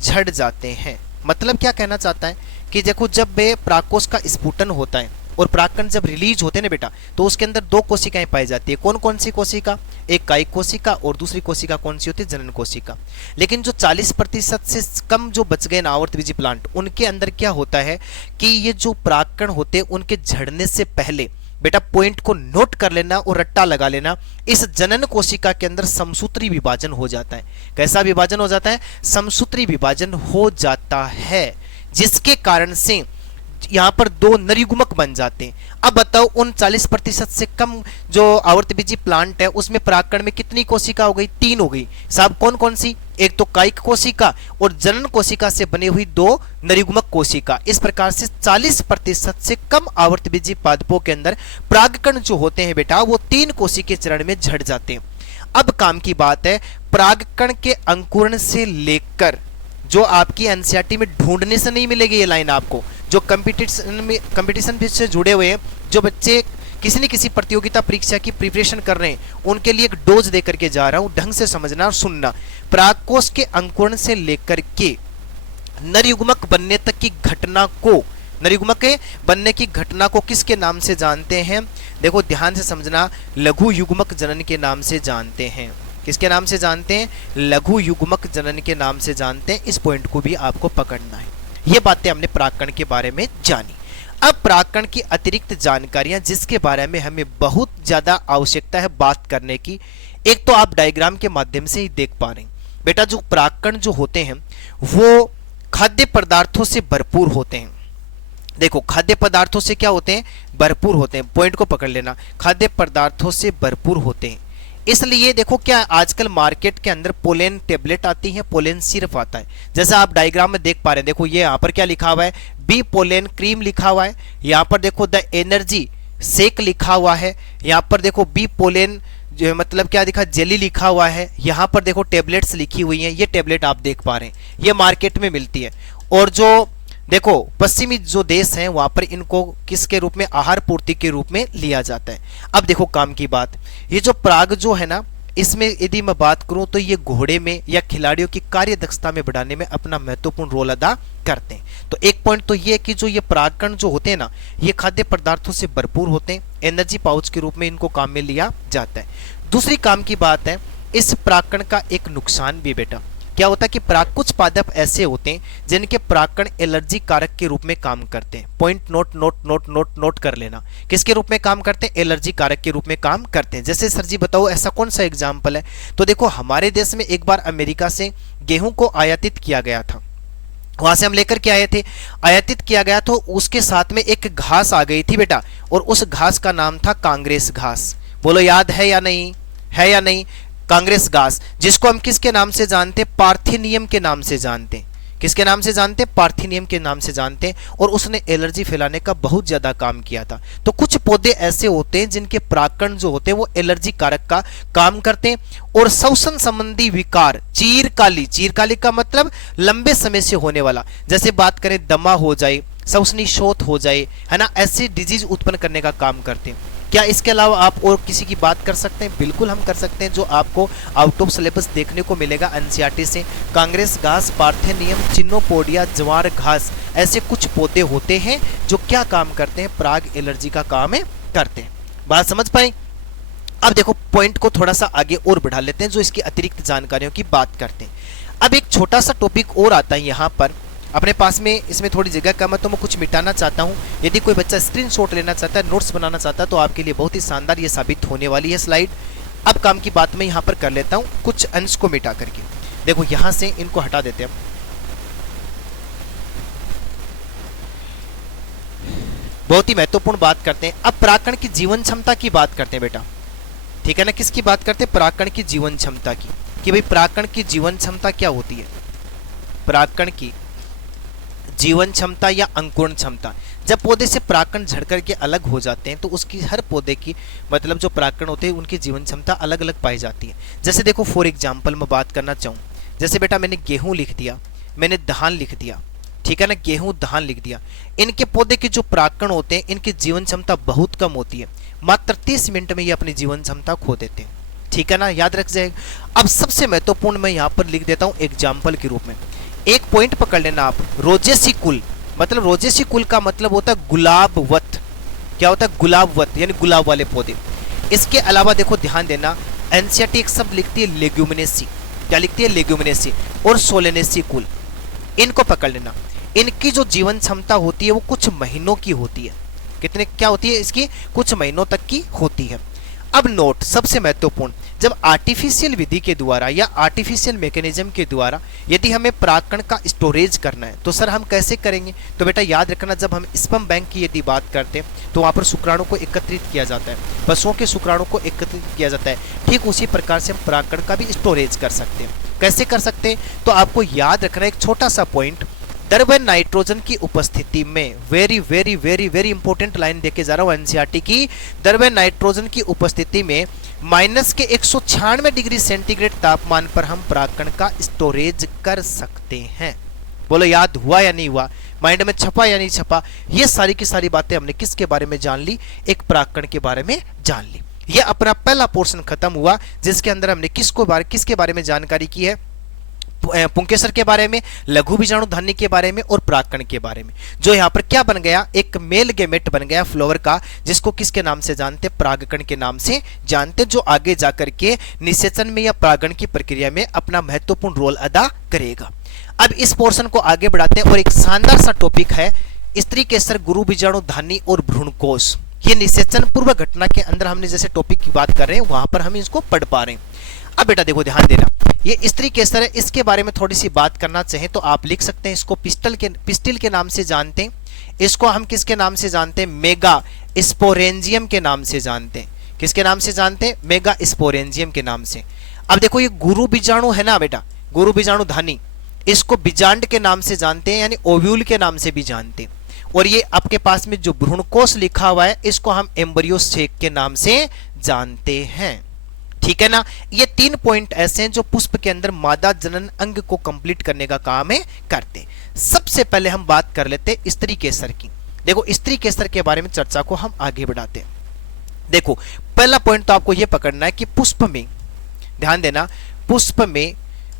झड़ जाते हैं। मतलब क्या कहना चाहता है कि देखो जब वे परागकोश का स्फुटन होता है और परागकण जब रिलीज होते हैं ना बेटा, तो उसके अंदर दो कोशिकाएं पाई जाती है। कौन कौन सी कोशिका? एक कायिक कोशिका और दूसरी कोशिका कौन सी होती है? जनन कोशिका। लेकिन जो 40% से कम जो बच गए ना आवर्तबीजी प्लांट, उनके अंदर क्या होता है कि ये जो परागकण होते हैं उनके झड़ने से पहले बेटा पॉइंट को नोट कर लेना और रट्टा लगा लेना, इस जनन कोशिका के अंदर समसूत्री विभाजन हो जाता है। कैसा विभाजन हो जाता है? समसूत्री विभाजन हो जाता है, जिसके कारण से यहां पर दो नरयुग्मक बन जाते हैं। अब बताओ उन 40% से कम जो आवर्तबीजी प्लांट है उसमें परागकण में कितनी कोशिका हो गई? 3 हो गई। साहब कौन कौन सी? एक तो कायिक कोशिका और जनन कोशिका से बनी हुई दो नरयुग्मक कोशिका। इस प्रकार से 40% से कम आवर्तबीजी पादपों के अंदर परागकण जो होते हैं बेटा वो 3 कोशिकीय चरण में झड़ जाते हैं। अब काम की बात है, परागकण के अंकुरण से लेकर जो आपकी एनसीईआरटी में ढूंढने से नहीं मिलेगी ये लाइन आपको, जो कंपटीशन से जुड़े हुए हैं, जो बच्चे किसी न किसी प्रतियोगिता परीक्षा की प्रिपरेशन कर रहे हैं, उनके लिए एक डोज दे करके जा रहा हूं, ढंग से समझना और सुनना। परागकोश के अंकुरण से लेकर के नरयुग्मक बनने तक की घटना को, नरयुग्मक के बनने की घटना को किसके नाम से जानते हैं? देखो ध्यान से समझना, लघु युग्मक जनन के नाम से जानते हैं। किसके नाम से जानते हैं? लघु युग्मक जनन के नाम से जानते हैं। इस पॉइंट को भी आपको पकड़ना है। ये बातें हमने परागकण के बारे में जानी। अब परागकण की अतिरिक्त जानकारियां जिसके बारे में हमें बहुत ज्यादा आवश्यकता है बात करने की, एक तो आप डायग्राम के माध्यम से ही देख पा रहे हैं बेटा, जो परागकण जो होते हैं वो खाद्य पदार्थों से भरपूर होते हैं। देखो खाद्य पदार्थों से क्या होते हैं? भरपूर होते हैं। पॉइंट को पकड़ लेना, खाद्य पदार्थों से भरपूर होते हैं। इसलिए देखो क्या आजकल मार्केट के अंदर पोलेन टेबलेट आती है, पोलेन सिरप आता है। जैसा आप डायग्राम में देख पा रहे हैं, देखो ये यहाँ पर क्या लिखा हुआ है? बी पोलेन क्रीम लिखा हुआ है। यहाँ पर देखो द एनर्जी शेक लिखा हुआ है। यहाँ पर देखो बी पोलेन जो मतलब क्या दिखा? जेली लिखा हुआ है। यहाँ पर देखो टेबलेट्स लिखी हुई हैं। ये टेबलेट आप देख पा रहे हैं, ये मार्केट में मिलती है। और जो देखो पश्चिमी जो देश हैं वहां पर इनको किसके रूप में? आहार पूर्ति के रूप में लिया जाता है। अब देखो काम की बात, ये जो पराग जो है ना, इसमें यदि मैं बात करूं तो ये घोड़े में या खिलाड़ियों की कार्य दक्षता में बढ़ाने में अपना महत्वपूर्ण रोल अदा करते हैं। तो एक पॉइंट तो ये है कि जो ये परागकण जो होते हैं ना, ये खाद्य पदार्थों से भरपूर होते हैं, एनर्जी पाउच के रूप में इनको काम में लिया जाता है। दूसरी काम की बात है, इस परागकण का एक नुकसान भी बेटा क्या होता है कि कुछ पादप ऐसे होते हैं जिनके परागकण एलर्जी कारक के रूप में काम करते हैं। पॉइंट नोट कर लेना, किसके रूप में काम करते हैं? एलर्जी कारक के रूप में काम करते हैं। जैसे सर जी बताओ ऐसा कौन सा एग्जाम्पल है? तो देखो हमारे देश में एक बार अमेरिका से गेहूं को आयातित किया गया था, वहां से हम लेकर के आए थे, आयातित किया गया तो उसके साथ में एक घास आ गई थी बेटा, और उस घास का नाम था कांग्रेस घास। बोलो याद है या नहीं? है या नहीं? कांग्रेस घास, जिसको हम किसके नाम से जानते? पार्थिनियम के नाम से जानते हैं। किसके नाम से जानते? पार्थिनियम के नाम से जानते हैं। और उसने एलर्जी फैलाने का बहुत ज्यादा काम किया था। तो कुछ पौधे ऐसे होते हैं जिनके परागकण जो होते हैं वो एलर्जी कारक का काम करते हैं, और श्वसन संबंधी विकार, चीरकाली का मतलब लंबे समय से होने वाला, जैसे बात करें दमा हो जाए, श्वसनी शोथ हो जाए, है ना, ऐसी डिजीज उत्पन्न करने का काम करते हैं। क्या इसके अलावा आप और किसी की बात कर सकते हैं? बिल्कुल हम कर सकते हैं, जो आपको आउट ऑफ सिलेबस देखने को मिलेगा एनसीईआरटी से। कांग्रेस घास, पार्थेनियम, चिनोपोडिया, ज्वार घास, ऐसे कुछ पौधे होते हैं जो क्या काम करते हैं? पराग एलर्जी का काम करते हैं। बात समझ पाए? अब देखो पॉइंट को थोड़ा सा आगे और बढ़ा लेते हैं, जो इसकी अतिरिक्त जानकारियों की बात करते हैं। अब एक छोटा सा टॉपिक और आता है यहाँ पर अपने पास में, इसमें थोड़ी जगह कम है तो मैं कुछ मिटाना चाहता हूं। यदि कोई बच्चा स्क्रीनशॉट लेना चाहता है, नोट्स बनाना चाहता है, तो आपके लिए बहुत ही शानदार ये साबित होने वाली है स्लाइड। अब काम की बात मैं यहां पर कर लेता हूं, कुछ अंश को मिटा करके। देखो यहां से इनको हटा देते हैं हम। बहुत ही महत्वपूर्ण बात करते हैं। अब परागकण की जीवन क्षमता की बात करते हैं बेटा, ठीक है ना? किसकी बात करते हैं? परागकण की जीवन क्षमता की, कि भाई परागकण की जीवन क्षमता क्या होती है? परागकण की जीवन क्षमता या अंकुरण क्षमता, जब पौधे से परागकण झड़ करके अलग हो जाते हैं तो उसकी हर पौधे की मतलब जो परागकण होते हैं उनकी जीवन क्षमता अलग अलग पाई जाती है। जैसे देखो फॉर एग्जांपल मैं बात करना चाहूँ, जैसे बेटा मैंने गेहूं लिख दिया, मैंने धान लिख दिया, ठीक है ना, गेहूं धान लिख दिया। इनके पौधे के जो परागकण होते हैं इनकी जीवन क्षमता बहुत कम होती है। मात्र 30 मिनट में ये अपनी जीवन क्षमता खो देते हैं। ठीक है ना, याद रख जाएगा। अब सबसे महत्वपूर्ण मैं यहाँ पर लिख देता हूँ एग्जाम्पल के रूप में, एक पॉइंट पकड़ लेना आप, रोजेसी कुल, मतलब रोजेसी कुल का मतलब होता है गुलाबवत। क्या होता है? गुलाबवत, यानी गुलाब वाले पौधे। इसके अलावा देखो ध्यान देना, एनसीईआरटी एक शब्द लिखती है लेग्यूमिनेसी। क्या लिखती है? लेग्यूमिनेसी। और सोलेनेसी कुल, इनको पकड़ लेना। इनकी जो जीवन क्षमता होती है वो कुछ महीनों की होती है। कितने क्या होती है इसकी? कुछ महीनों तक की होती है। अब नोट, सबसे महत्वपूर्ण, जब आर्टिफिशियल विधि के द्वारा या आर्टिफिशियल मैकेनिज्म के द्वारा यदि हमें परागकण का स्टोरेज करना है तो सर हम कैसे करेंगे? तो बेटा याद रखना, जब हम स्पर्म बैंक की यदि बात करते हैं तो वहाँ पर शुक्राणु को एकत्रित किया जाता है, पशुओं के शुक्राणु को एकत्रित किया जाता है। ठीक उसी प्रकार से हम परागकण का भी स्टोरेज कर सकते हैं। कैसे कर सकते हैं? तो आपको याद रखना एक छोटा सा पॉइंट, दर व नाइट्रोजन की उपस्थिति में, very very very very important line देके जा रहा हूं एनसीईआरटी की, दर व नाइट्रोजन की उपस्थिति में माइनस के 196 डिग्री सेंटीग्रेड तापमान पर हम परागकण का स्टोरेज कर सकते हैं। बोलो याद हुआ या नहीं हुआ? माइंड में छपा या नहीं छपा? ये सारी की सारी बातें हमने किसके बारे में जान ली? एक परागकण के बारे में जान ली। ये अपना पहला पोर्शन खत्म हुआ जिसके अंदर हमने किसके बारे में जानकारी की है? पुंकेसर के बारे में, लघु बीजाणु धानी के बारे में और परागकण के बारे में। जो यहाँ पर क्या बन गया? एक मेल गेमेट बन गया फ्लावर का, जिसको किसके नाम से जानते? परागकण के नाम से जानते, जो आगे जाकर के निषेचन में या परागण की प्रक्रिया में अपना महत्वपूर्ण रोल अदा करेगा। अब इस पोर्शन को आगे बढ़ाते हैं और एक शानदार सा टॉपिक है स्त्री केसर, गुरु बीजाणु धानी और भ्रूणकोश। ये निषेचन पूर्व घटना के अंदर हमने जैसे टॉपिक की बात कर रहे हैं वहां पर हम इसको पढ़ पा रहे हैं। अब बेटा देखो ध्यान देना, ये स्त्री केसर है, इसके बारे में थोड़ी सी बात करना चाहें तो आप लिख सकते हैं इसको पिस्टिल के नाम से जानते हैं। इसको हम किसके नाम से जानते हैं? मेगा स्पोरेंजियम के नाम से जानते हैं। किसके नाम से जानते हैं? मेगा स्पोरेंजियम के नाम से। अब देखो ये गुरु बीजाणु है ना बेटा, गुरु बीजाणु धानी, इसको बीजांड के नाम से जानते हैं, यानी ओव्यूल के नाम से भी जानते हैं। और ये आपके पास में जो भ्रूणकोश लिखा हुआ है इसको हम एम्ब्रियो सेक के नाम से जानते हैं। ठीक है ना, ये 3 पॉइंट ऐसे हैं जो पुष्प के अंदर मादा जनन अंग को कंप्लीट करने का काम है करते। सबसे पहले हम बात कर लेते हैं स्त्री केसर की। देखो स्त्री केसर के बारे में चर्चा को हम आगे बढ़ाते हैं। देखो पहला पॉइंट तो आपको यह पकड़ना है कि पुष्प में, ध्यान देना, पुष्प में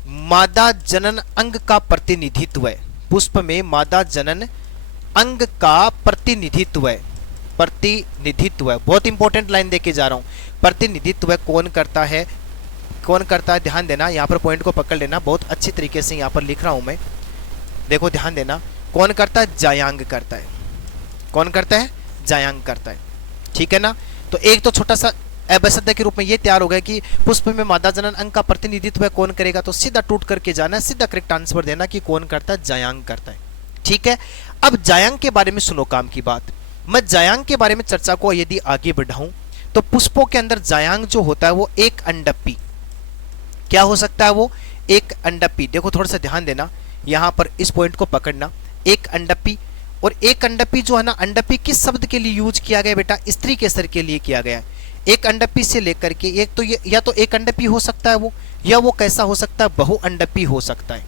मादा जनन अंग का प्रतिनिधित्व है। पुष्प में मादा जनन अंग का प्रतिनिधित्व है। प्रतिनिधित्व है, बहुत इंपॉर्टेंट लाइन देके जा रहा हूं। प्रतिनिधित्व कौन करता है? कौन करता है? ध्यान देना, यहां पर पॉइंट को पकड़ लेना, बहुत अच्छी तरीके से यहां पर लिख रहा हूं मैं। देखो ध्यान देना, कौन करता है? जायांग करता है। कौन करता है? जायांग करता है। ठीक है ना, तो एक तो छोटा सा अवशब्द के रूप में ये तैयार हो गया कि पुष्प में मादा जनन अंग का प्रतिनिधित्व कौन करेगा, तो सीधा टूट करके जाना, सीधा करेक्ट आंसर देना कि कौन करता है? जायांग करता है। ठीक है, अब जायांग के बारे में सुनो काम की बात। मैं जायांग के बारे में चर्चा को यदि आगे बढ़ाऊं तो पुष्पों के अंदर जायांग जो होता है वो एक अंडप्पी, क्या हो सकता है? वो एक अंडप्पी। देखो थोड़ा सा ध्यान देना, यहां पर इस पॉइंट को पकड़ना, एक अंडप्पी। और एक अंडप्पी जो है ना, अंडप्पी किस शब्द के लिए यूज किया गया बेटा? स्त्री केसर के लिए किया गया है। एक अंडप्पी से लेकर के एक तो ये, या तो एक अंडप्पी हो सकता है वो, या वो कैसा हो सकता है? बहु अंडप्पी हो सकता है।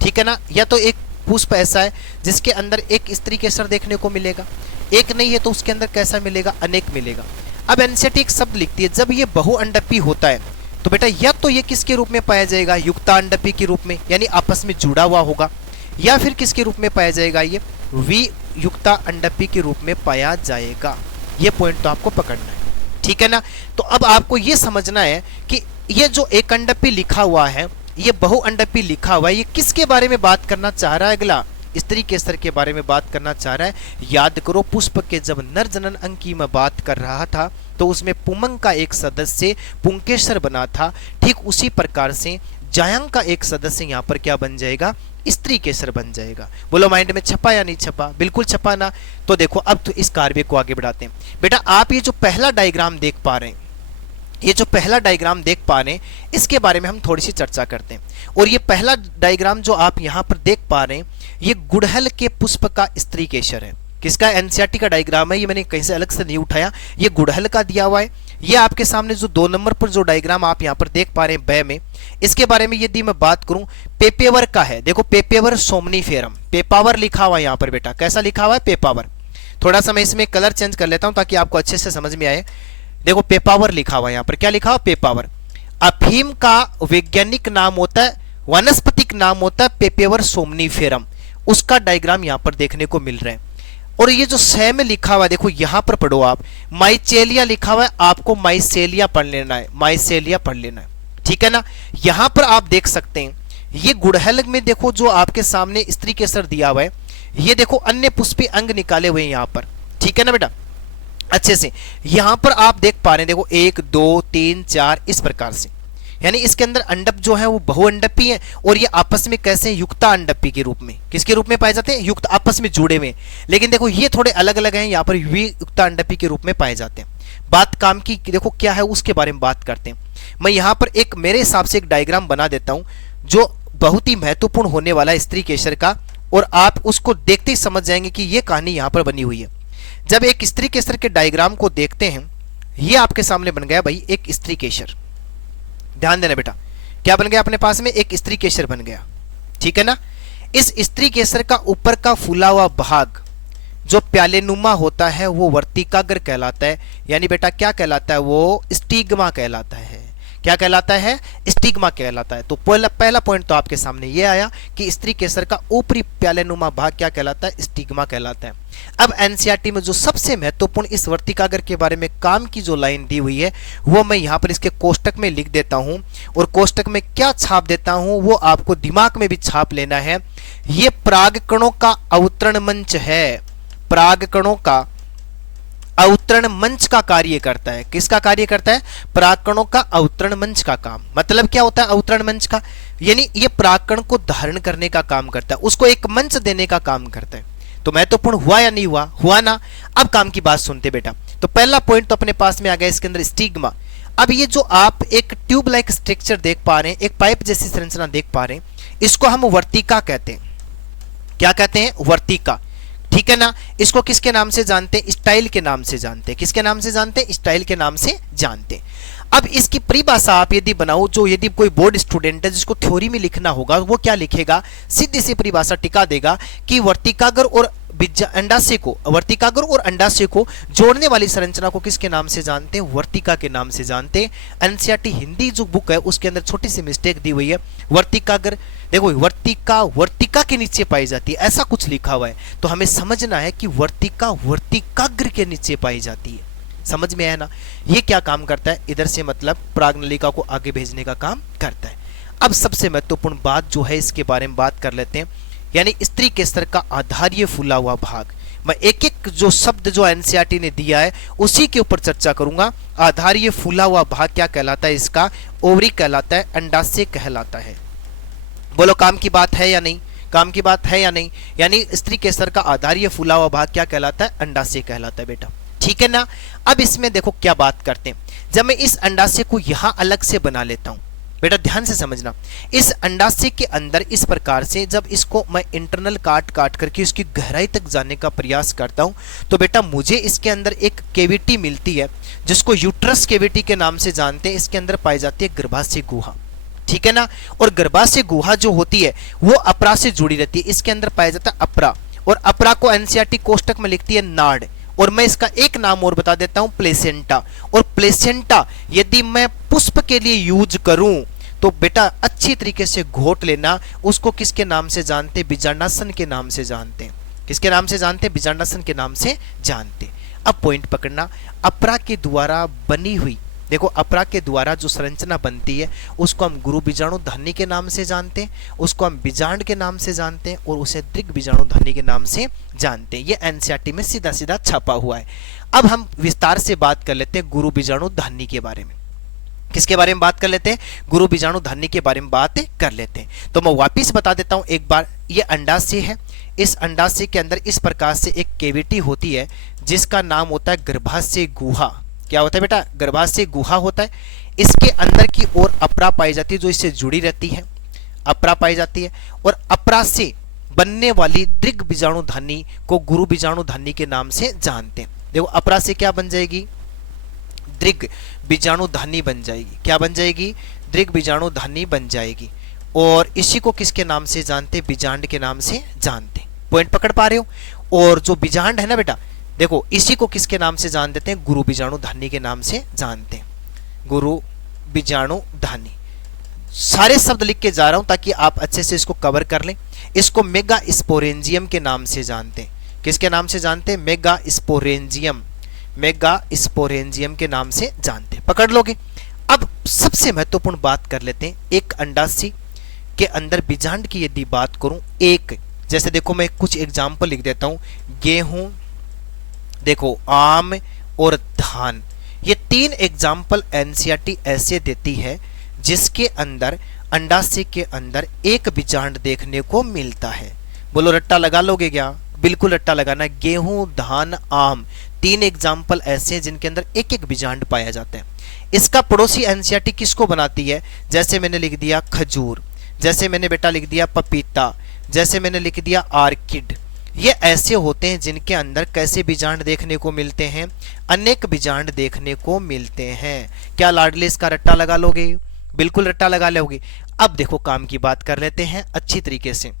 ठीक है ना, या तो एक पुष्प ऐसा है जिसके अंदर एक स्त्री केसर देखने को मिलेगा, एक नहीं है तो उसके अंदर कैसा मिलेगा? अनेक मिलेगा। अब एनसीईआरटी एक शब्द लिखती है, जब ये बहुअंडप्पी होता है तो बेटा या तो ये किसके रूप में पाया जाएगा? युक्तांडप्पी के रूप में, यानी आपस में जुड़ा हुआ होगा, या फिर किसके रूप में पाया जाएगा? ये वियुक्ता अंडप्पी के रूप में पाया जाएगा। ये पॉइंट तो आपको पकड़ना है। ठीक है ना, तो अब आपको ये समझना है कि ये जो एक अंडप्पी लिखा हुआ है, ये बहुअंडप्पी लिखा हुआ है, ये किसके बारे में बात करना चाह रहा है? अगला स्त्री केसर के बारे में बात करना चाह रहा है। याद करो, पुष्प के जब नर जनन अंग की मैं बात कर रहा था तो उसमें पुमंग का एक सदस्य पुंकेसर बना था। ठीक उसी प्रकार से जायांग का एक सदस्य यहाँ पर क्या बन जाएगा? स्त्री केसर बन जाएगा। बोलो माइंड में छपा या नहीं छपा? बिल्कुल छपा ना। तो देखो अब तो इस कार्य को आगे बढ़ाते हैं। बेटा आप ये जो पहला डायग्राम देख पा रहे हैं, ये जो पहला डायग्राम देख पा रहे हैं, इसके बारे में हम थोड़ी सी चर्चा करते हैं। और ये पहला डायग्राम जो आप यहाँ पर देख पा रहे हैं, ये गुड़हल के पुष्प का स्त्री केसर है। किसका? एनसीईआरटी का डायग्राम है, ये मैंने कहीं से अलग से नहीं उठाया, ये गुड़हल का दिया हुआ है। ये आपके सामने जो 2 नंबर पर जो डायग्राम आप यहाँ पर देख पा रहे हैं ब में, इसके बारे में यदि मैं बात करूं, पेपेवर का है। देखो पेपेवर सोमनीफेरम, पेपावर लिखा हुआ है यहाँ पर बेटा। कैसा लिखा हुआ है? पेपावर। थोड़ा सा मैं इसमें कलर चेंज कर लेता हूं ताकि आपको अच्छे से समझ में आए। देखो पेपावर लिखा हुआ है यहाँ पर, क्या लिखा हुआ पेपावर। अफीम का वैज्ञानिक नाम होता है, वनस्पतिक नाम होता है पेपेवर सोमनीफेरम। उसका डायग्राम यहाँ पर देखने को मिल रहा है। और ये जो सह में लिखा हुआ है, देखो यहां पर पढ़ो आप, माइचेलिया लिखा हुआ है, आपको माइसेलिया पढ़ लेना है, माइसेलिया पढ़ लेना है, ठीक है ना। यहां पर आप देख सकते हैं ये गुड़हल में देखो जो आपके सामने स्त्री केसर दिया हुआ है, ये देखो अन्य पुष्पी अंग निकाले हुए हैं यहां पर, ठीक है ना बेटा। अच्छे से यहां पर आप देख पा रहे हैं, देखो 1 2 3 4 इस प्रकार से, यानी इसके अंदर अंडप जो है वो बहुअंडपी है, और ये आपस में कैसे युक्ता अंडपी के रूप में, किसके रूप में पाए जाते हैं, युक्त, आपस में जुड़े हुए। लेकिन देखो ये थोड़े अलग अलग हैं, यहाँ पर युक्ता अंडपी के रूप में पाए जाते हैं। बात काम की देखो क्या है उसके बारे में बात करते हैं। मैं यहाँ पर एक मेरे हिसाब से एक डायग्राम बना देता हूँ जो बहुत ही महत्वपूर्ण होने वाला है स्त्री केसर का, और आप उसको देखते ही समझ जाएंगे कि ये कहानी यहाँ पर बनी हुई है। जब एक स्त्री केसर के डायग्राम को देखते हैं, ये आपके सामने बन गया भाई एक स्त्री केसर, ध्यान देना बेटा, क्या बन गया अपने पास में, एक स्त्री केसर बन गया, ठीक है ना। इस स्त्री केसर का ऊपर का फूला हुआ भाग जो प्यालेनुमा होता है वो वर्तिकाग्र कहलाता है, यानी बेटा क्या कहलाता है, वो स्टिग्मा कहलाता है। क्या कहलाता है, स्टिग्मा कहलाता है। तो पहला पॉइंट तो आपके सामने ये आया कि स्त्री केसर का ऊपरी प्यालेनुमा भाग क्या कहलाता है, स्टिग्मा कहलाता है। अब एनसीईआरटी में जो सबसे महत्वपूर्ण इस वर्तिकाग्र के बारे में काम की जो लाइन दी हुई है वो मैं यहाँ पर इसके कोष्टक में लिख देता हूँ, और कोष्टक में क्या छाप देता हूँ वो आपको दिमाग में भी छाप लेना है। ये परागकणों का अवतरण मंच है, परागकणों का अवतरण मंच का कार्य करता है। किसका कार्य करता है, परागकणों का अवतरण मंच का काम। मतलब क्या होता है अवतरण मंच का, यानी ये परागकण को धारण करने का काम करता है, उसको एक मंच देने का काम करता है। तो महत्वपूर्ण हुआ या नहीं हुआ, हुआ ना। अब काम की बात सुनते बेटा। तो पहला पॉइंट तो अपने पास में आ गया, इसके अंदर स्टिग्मा। अब ये जो आप एक ट्यूब लाइक स्ट्रक्चर देख पा रहे हैं, एक पाइप जैसी संरचना देख पा रहे हैं, इसको हम वर्तिका कहते हैं। क्या कहते हैं, वर्तिका, ठीक है ना। इसको किसके नाम से जानते हैं, स्टाइल के नाम से जानते हैं। किसके नाम से जानते हैं, स्टाइल के नाम से जानते हैं। अब इसकी परिभाषा आप यदि बनाओ, जो यदि कोई बोर्ड स्टूडेंट है जिसको थ्योरी में लिखना होगा, वो क्या लिखेगा, सीधी सी परिभाषा टिका देगा कि वर्तिकाग्र और अंडाशय को, वर्तिकाग्र और अंडाशय को जोड़ने वाली संरचना को किसके नाम से जानते हैं, वर्तिका के नाम से जानते हैं। एनसीईआरटी हिंदी जो बुक है उसके अंदर छोटी सी मिस्टेक दी हुई है, वर्तिकाग्र, देखो वर्तिका वर्तिका के नीचे पाई जाती है, ऐसा कुछ लिखा हुआ है। तो हमें समझना है कि वर्तिका वर्तिकाग्र के नीचे पाई जाती है। समझ में आया ना। ये क्या काम करता है, इधर से मतलब परागनलिका को आगे भेजने का काम करता है। अब सबसे महत्वपूर्ण बात जो है इसके बारे में बात कर लेते हैं, यानी स्त्री केसर का आधारीय फूला हुआ भाग। मैं एक एक जो शब्द जो एनसीईआरटी ने दिया है उसी के ऊपर चर्चा करूंगा। आधारीय फूला हुआ भाग क्या कहलाता है, इसका ओवरी कहलाता है, अंडाशय कहलाता है। बोलो काम की बात है या नहीं, काम की बात है या नहीं। यानी स्त्री केसर का आधारीय फूला हुआ भाग क्या कहलाता है, अंडाशय कहलाता है बेटा, ठीक है ना। अब इसमें देखो क्या बात करते हैं, जब मैं इस अंडाशय को यहां अलग से बना लेता हूं, बेटा ध्यान से समझना, इस अंडाशय के अंदर इस प्रकार से जब इसको मैं इंटरनल काट काट करके इसकी गहराई तक जाने का प्रयास करता हूं, तो बेटा मुझे इसके अंदर एक केविटी मिलती है जिसको यूट्रस केविटी के नाम से जानते हैं। इसके अंदर पाई जाती है गर्भाशय गुहा, ठीक है ना। और गर्भाशय गुहा जो होती है वो अपरा से जुड़ी रहती है, इसके अंदर पाया जाता है अपरा, और अपरा को एनसीईआरटी कोष्टक में लिखती है नाड़। और मैं इसका एक नाम और बता देता हूं, प्लेसेंटा। और प्लेसेंटा यदि मैं पुष्प के लिए यूज करूं तो बेटा अच्छी तरीके से घोट लेना, उसको किसके नाम से जानते, बीजांडासन के नाम से जानते हैं। किसके नाम से जानते, बीजांडासन के नाम से जानते। अब पॉइंट पकड़ना, अपरा के द्वारा बनी हुई, देखो अपरा के द्वारा जो संरचना बनती है उसको हम गुरु बीजाणु धानी के नाम से जानते हैं, उसको हम बीजांड के नाम से जानते हैं, और उसे दृग बीजाणु धानी के नाम से जानते हैं। ये एनसीईआरटी में सीधा सीधा छपा हुआ है। अब हम विस्तार से बात कर लेते हैं गुरु बीजाणु धानी के बारे में। किसके बारे में बात कर लेते हैं, गुरु बीजाणु धानी के बारे में बात कर लेते हैं। तो मैं वापिस बता देता हूं एक बार, ये अंडाशय है। इस अंडाशय के अंदर इस प्रकार से एक केविटी होती है जिसका नाम होता है गर्भाशय गुहा। क्या होता है बेटा, गर्भाशय गुहा होता है। इसके अंदर की ओर अपरा पाई जाती है जो इससे जुड़ी रहती है, अपरा पाई जाती है। और अपरा से बनने वाली दृग बीजाणु धानी को गुरु बीजाणु धानी के नाम से जानते हैं। देखो अपरा से क्या बन जाएगी, दृग बीजाणु धानी बन जाएगी। क्या बन जाएगी, दृग बीजाणु धानी बन जाएगी। और इसी को किसके नाम से जानते, बीजांड के नाम से जानते। पॉइंट पकड़ पा रहे हो। और जो बीजांड है ना बेटा, देखो इसी को किसके नाम से जान देते हैं, गुरु बीजाणुधानी के नाम से जानते हैं, गुरु बीजाणुधानी। सारे शब्द लिख के जा रहा हूं ताकि आप अच्छे से इसको कवर कर लें। इसको मेगा स्पोरेंजियम के नाम से जानते हैं, किसके नाम से जानते हैं, मेगा स्पोरेंजियम, मेगा स्पोरेंजियम के नाम से जानते हैं, पकड़ लोगे। अब सबसे महत्वपूर्ण बात कर लेते हैं, एक अंडाशय के अंदर बीजांड की यदि बात करूं, एक जैसे देखो मैं कुछ एग्जाम्पल लिख देता हूं, गेहूं, देखो आम और धान, ये 3 एग्जाम्पल एनसीईआरटी ऐसे देती है जिसके अंदर अंडाशय के अंदर एक बीजांड देखने को मिलता है। बोलो रट्टा लगा लोगे क्या, बिल्कुल रट्टा लगाना। गेहूं, धान, आम, 3 एग्जाम्पल ऐसे हैं जिनके अंदर एक एक बीजांड पाया जाता है। इसका पड़ोसी एनसीईआरटी किसको बनाती है, जैसे मैंने लिख दिया खजूर, जैसे मैंने बेटा लिख दिया पपीता, जैसे मैंने लिख दिया आर्किड। ये ऐसे होते हैं जिनके अंदर कैसे बीजांड देखने को मिलते हैं, अनेक बीजांड देखने को मिलते हैं। क्या लाडले इसका रट्टा लगा लोगे, बिल्कुल रट्टा लगा लोगे। अब देखो काम की बात कर लेते हैं अच्छी तरीके से,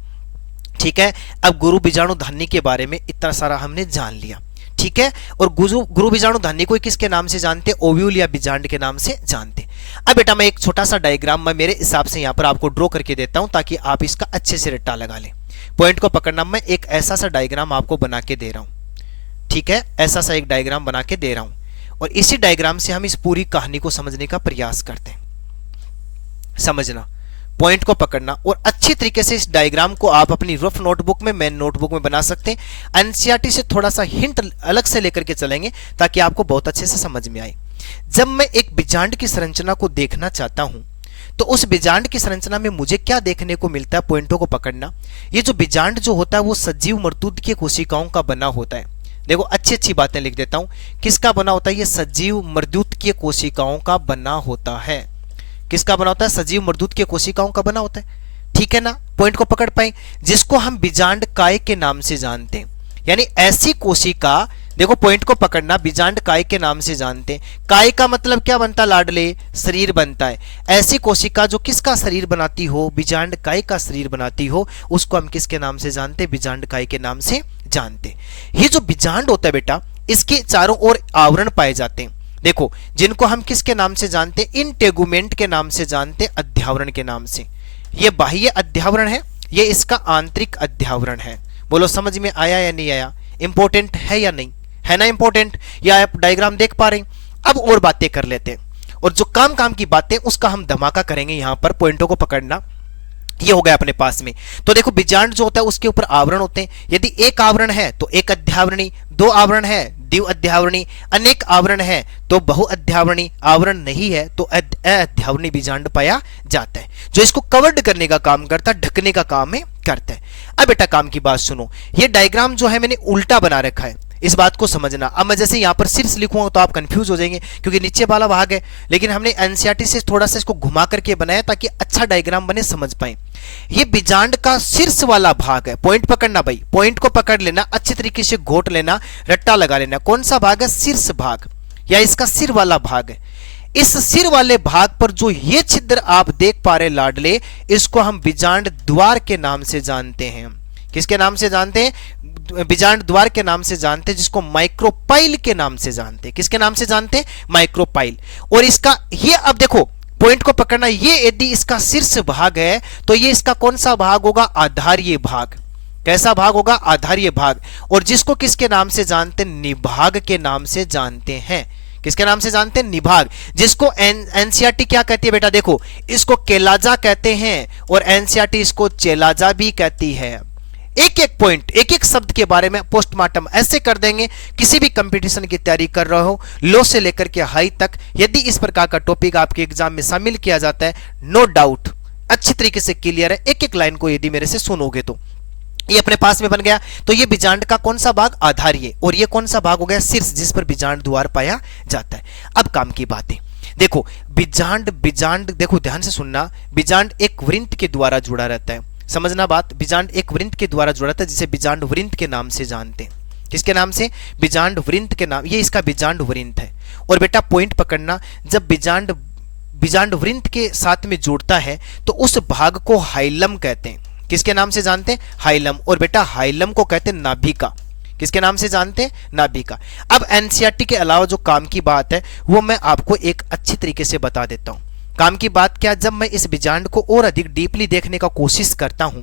ठीक है। अब गुरु बीजाणुधानी के बारे में इतना सारा हमने जान लिया, ठीक है। और गुरु बीजाणुधानी को किसके नाम से जानते, ओव्यूल या बीजांड के नाम से जानते। अब बेटा मैं एक छोटा सा डायग्राम मैं मेरे हिसाब से यहां पर आपको ड्रॉ करके देता हूं ताकि आप इसका अच्छे से रट्टा लगा लें। पॉइंट को पकड़ना, मैं एक ऐसा सा डायग्राम आपको बना के दे रहा हूं, ठीक है, ऐसा सा एक डायग्राम बना के दे रहा हूं और इसी डायग्राम से हम इस पूरी कहानी को समझने का प्रयास करते हैं। समझना, पॉइंट को पकड़ना और अच्छी तरीके से इस डायग्राम को आप अपनी रफ नोटबुक में, मेन नोटबुक में बना सकते हैं। एनसीईआरटी से थोड़ा सा हिंट अलग से लेकर के चलेंगे ताकि आपको बहुत अच्छे से समझ में आए। जब मैं एक बीजांड की संरचना को देखना चाहता हूं तो उस बीजांड की संरचना में मुझे क्या देखने को मिलता है, पॉइंटों को पकड़ना। ये जो बीजांड जो होता है वो सजीव मर्दूद की कोशिकाओं का बना होता है। देखो अच्छी अच्छी बातें लिख देता हूं, किसका बना होता है, ये सजीव मर्दूद की कोशिकाओं का बना होता है। किसका बना होता है, सजीव मर्दूद के कोशिकाओं का बना होता है, ठीक है ना। पॉइंट को पकड़ पाए, जिसको हम बीजांड काय के नाम से जानते हैं। यानी ऐसी कोशिका, देखो पॉइंट को पकड़ना, बीजांड काय के नाम से जानते हैं। काय का मतलब क्या बनता है लाडले, शरीर बनता है। ऐसी कोशिका जो किसका शरीर बनाती हो, बीजांड काय का शरीर बनाती हो, उसको हम किसके नाम से जानते हैं, बीजांड काय के नाम से जानते हैं। ये जो बीजांड होता है बेटा, इसके चारों ओर आवरण पाए जाते हैं। देखो जिनको हम किसके नाम से जानते हैं, इंटेगुमेंट के नाम से जानते हैं, अध्यावरण के नाम से। ये बाह्य अध्यावरण है, ये इसका आंतरिक अध्यावरण है। बोलो समझ में आया या नहीं आया, इंपॉर्टेंट है या नहीं, है ना इंपॉर्टेंट, या आप डायग्राम देख पा रहे हैं। अब और बातें कर लेते हैं और जो काम की बातें उसका हम धमाका करेंगे यहां पर। पॉइंटों को पकड़ना, ये हो गया अपने पास में। तो देखो बीजांड जो होता है उसके ऊपर आवरण होते हैं। यदि एक आवरण है तो एक अध्यावरणी, 2 आवरण है द्वि अध्यावरणी, अनेक आवरण है तो बहु अध्यावरणी, आवरण नहीं है तो अध्यावरणी बीजांड पाया जाता है, जो इसको कवर्ड करने का काम करता है, ढकने का काम है करता है। अब बेटा काम की बात सुनो, ये डायग्राम जो है मैंने उल्टा बना रखा है, इस बात को समझना। अब मैं जैसे यहां पर शीर्ष लिखूंगा तो आप कंफ्यूज हो जाएंगे क्योंकि नीचे वाला भाग है, लेकिन हमने एनसीईआरटी से थोड़ा सा इसको घुमा करके बनाया ताकि अच्छा डायग्राम बने, समझ पाए। ये बीजांड का शीर्ष वाला भाग है। पॉइंट पकड़ना भाई, पॉइंट को पकड़ लेना, अच्छी तरीके से घोट लेना, रट्टा लगा लेना। कौन सा भाग है, शीर्ष भाग, या इसका सिर वाला भाग है। इस सिर वाले भाग पर जो ये छिद्र आप देख पा रहे लाडले, इसको हम बीजांड द्वार के नाम से जानते हैं। किसके नाम से जानते हैं, बीजांड द्वार के नाम से जानते हैं, जिसको माइक्रोपाइल के नाम से जानते हैं। किसके नाम से जानते हैं, माइक्रोपाइल। और इसका ये, अब देखो पॉइंट को पकड़ना, ये यदि इसका शीर्ष भाग है तो ये इसका कौन सा भाग होगा, आधारीय भाग। कैसा भाग होगा, आधारीय भाग। और जिसको किसके नाम से जानते हैं, निभाग के नाम से जानते हैं। किसके नाम से जानते हैं, निभाग। जिसको एनसीईआरटी क्या कहती है बेटा, देखो इसको केलाजा कहते हैं और एनसीईआरटी इसको चेलाजा भी कहती है। एक एक पॉइंट, एक एक शब्द के बारे में पोस्टमार्टम ऐसे कर देंगे। किसी भी कंपटीशन की तैयारी कर रहे हो, लो से लेकर के हाई तक, यदि इस प्रकार का टॉपिक आपके एग्जाम में शामिल किया जाता है, नो डाउट अच्छी तरीके से क्लियर है। एक एक लाइन को यदि मेरे से सुनोगे तो ये अपने पास में बन गया। तो ये बीजांड का कौन सा भाग, आधारीय, और ये कौन सा भाग हो गया, शीर्ष, जिस पर बीजांड द्वार पाया जाता है। अब काम की बातें देखो, बीजांड देखो ध्यान से सुनना, बीजांड एक वृंत के द्वारा जुड़ा रहता है। समझना बात, बीजांड एक वृंत के द्वारा जुड़ा था जिसे बीजांड वृंत के नाम से जानते हैं। किसके नाम से, बीजांड वृंत के नाम, ये इसका बीजांड वृंत है। और बेटा पॉइंट पकड़ना, जब बीजांड वृंत के साथ में जुड़ता है तो उस भाग को हाइलम कहते हैं। किसके नाम से जानते हैं, हाइलम। और बेटा हाइलम को कहते हैं नाभिका। किसके नाम से जानते हैं? नाभिका। अब एनसीईआरटी के अलावा जो काम की बात है वो मैं आपको एक अच्छी तरीके से बता देता हूं। काम की बात क्या, जब मैं इस बीजांड को और अधिक डीपली देखने का कोशिश करता हूं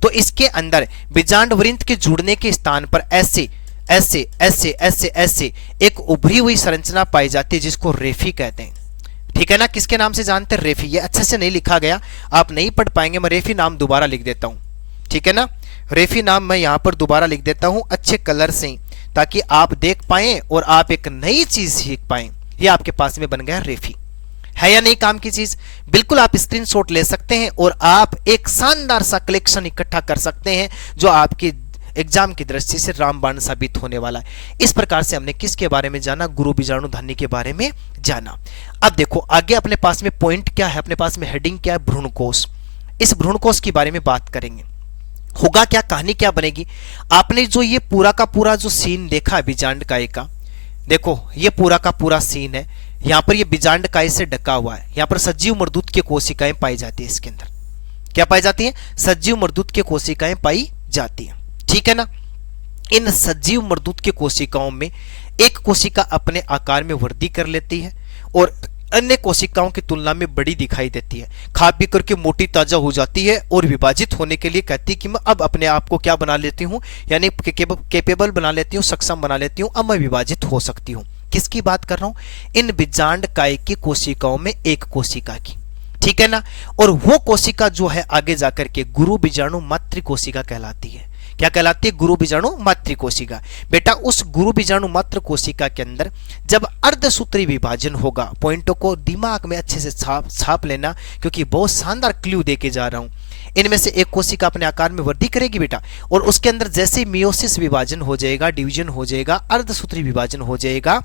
तो इसके अंदर बीजांड वृंत के जुड़ने के स्थान पर ऐसे ऐसे ऐसे ऐसे ऐसे एक उभरी हुई संरचना पाई जाती है जिसको रेफी कहते हैं। ठीक है ना, किसके नाम से जानते हैं? रेफी। ये अच्छे से नहीं लिखा गया, आप नहीं पढ़ पाएंगे, मैं रेफी नाम दोबारा लिख देता हूं। ठीक है ना, रेफी नाम मैं यहां पर दोबारा लिख देता हूं अच्छे कलर से, ताकि आप देख पाएं और आप एक नई चीज सीख पाएं। ये आपके पास में बन गया रेफी। है या नहीं काम की चीज? बिल्कुल आप स्क्रीनशॉट ले सकते हैं और आप एक शानदार सा कलेक्शन इकट्ठा कर सकते हैं जो आपकी एग्जाम की दृष्टि से रामबाण साबित होने वाला है। इस प्रकार से हमने किसके बारे में जाना? गुरु बीजाणु धानी के बारे में जाना। अब देखो आगे अपने पास में पॉइंट क्या है, अपने पास में हेडिंग क्या है? भ्रूणकोश। इस भ्रूणकोश के बारे में बात करेंगे। होगा क्या, कहानी क्या बनेगी? आपने जो ये पूरा का पूरा जो सीन देखा है बीजांड काय का, देखो ये पूरा का पूरा सीन है। यहां पर ये बीजांड काय से ढका हुआ है। यहां पर सजीव मरदूत की कोशिकाएं पाई जाती है। इसके अंदर क्या पाई जाती है? सजीव मरदूत की कोशिकाएं पाई जाती है। ठीक है ना, इन सजीव मरदूत की कोशिकाओं में एक कोशिका अपने आकार में वृद्धि कर लेती है और अन्य कोशिकाओं की तुलना में बड़ी दिखाई देती है। खा पी करके मोटी ताजा हो जाती है और विभाजित होने के लिए कहती है कि मैं अब अपने आप को क्या बना लेती हूं, यानी कैपेबल बना लेती हूं, सक्षम बना लेती हूं, अब मैं विभाजित हो सकती हूं। किसकी बात कर रहा हूं? इन बीजांड काय की कोशिकाओं में एक कोशिका की। ठीक है ना, और वो कोशिका जो है आगे जाकर के गुरु बीजाणु मातृ कोशिका कहलाती है। क्या कहलाती है? गुरु बीजाणु मातृ कोशिका। बेटा उस गुरु बीजाणु मातृ कोशिका के अंदर जब अर्धसूत्री विभाजन होगा, पॉइंटों को दिमाग में अच्छे से छाप लेना, क्योंकि बहुत शानदार क्लू देके जा रहा हूं। इनमें से एक कोशिका अपने आकार में वृद्धि करेगी बेटा, और उसके अंदर जैसे मियोसिस विभाजन हो जाएगा, डिवीजन हो जाएगा, अर्धसूत्री विभाजन हो जाएगा,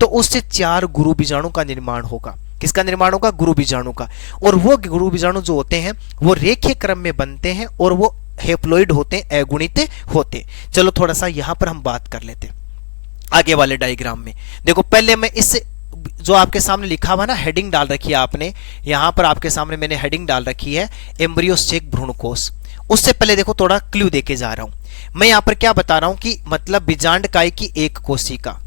तो उससे 4 गुरु बीजाणु का निर्माण होगा। किसका निर्माण होगा? गुरु बीजाणु का। और वो गुरु बीजाणु जो होते हैं वो रेखीय क्रम में बनते हैं और वो हेप्लॉइड होते हैं, अगुणित होते। चलो थोड़ा सा यहां पर हम बात कर लेते हैं आगे वाले डायग्राम में। देखो पहले मैं इस जो आपके सामने लिखा हुआ ना, हेडिंग डाल रखी है आपने, यहां पर आपके सामने मैंने हेडिंग डाल रखी है एम्ब्रियोस्टेक भ्रूणकोश। उससे पहले देखो थोड़ा क्लू देके जा रहा हूं मैं। यहां पर क्या बता रहा हूं कि मतलब बीजांड काय की एक कोशिका,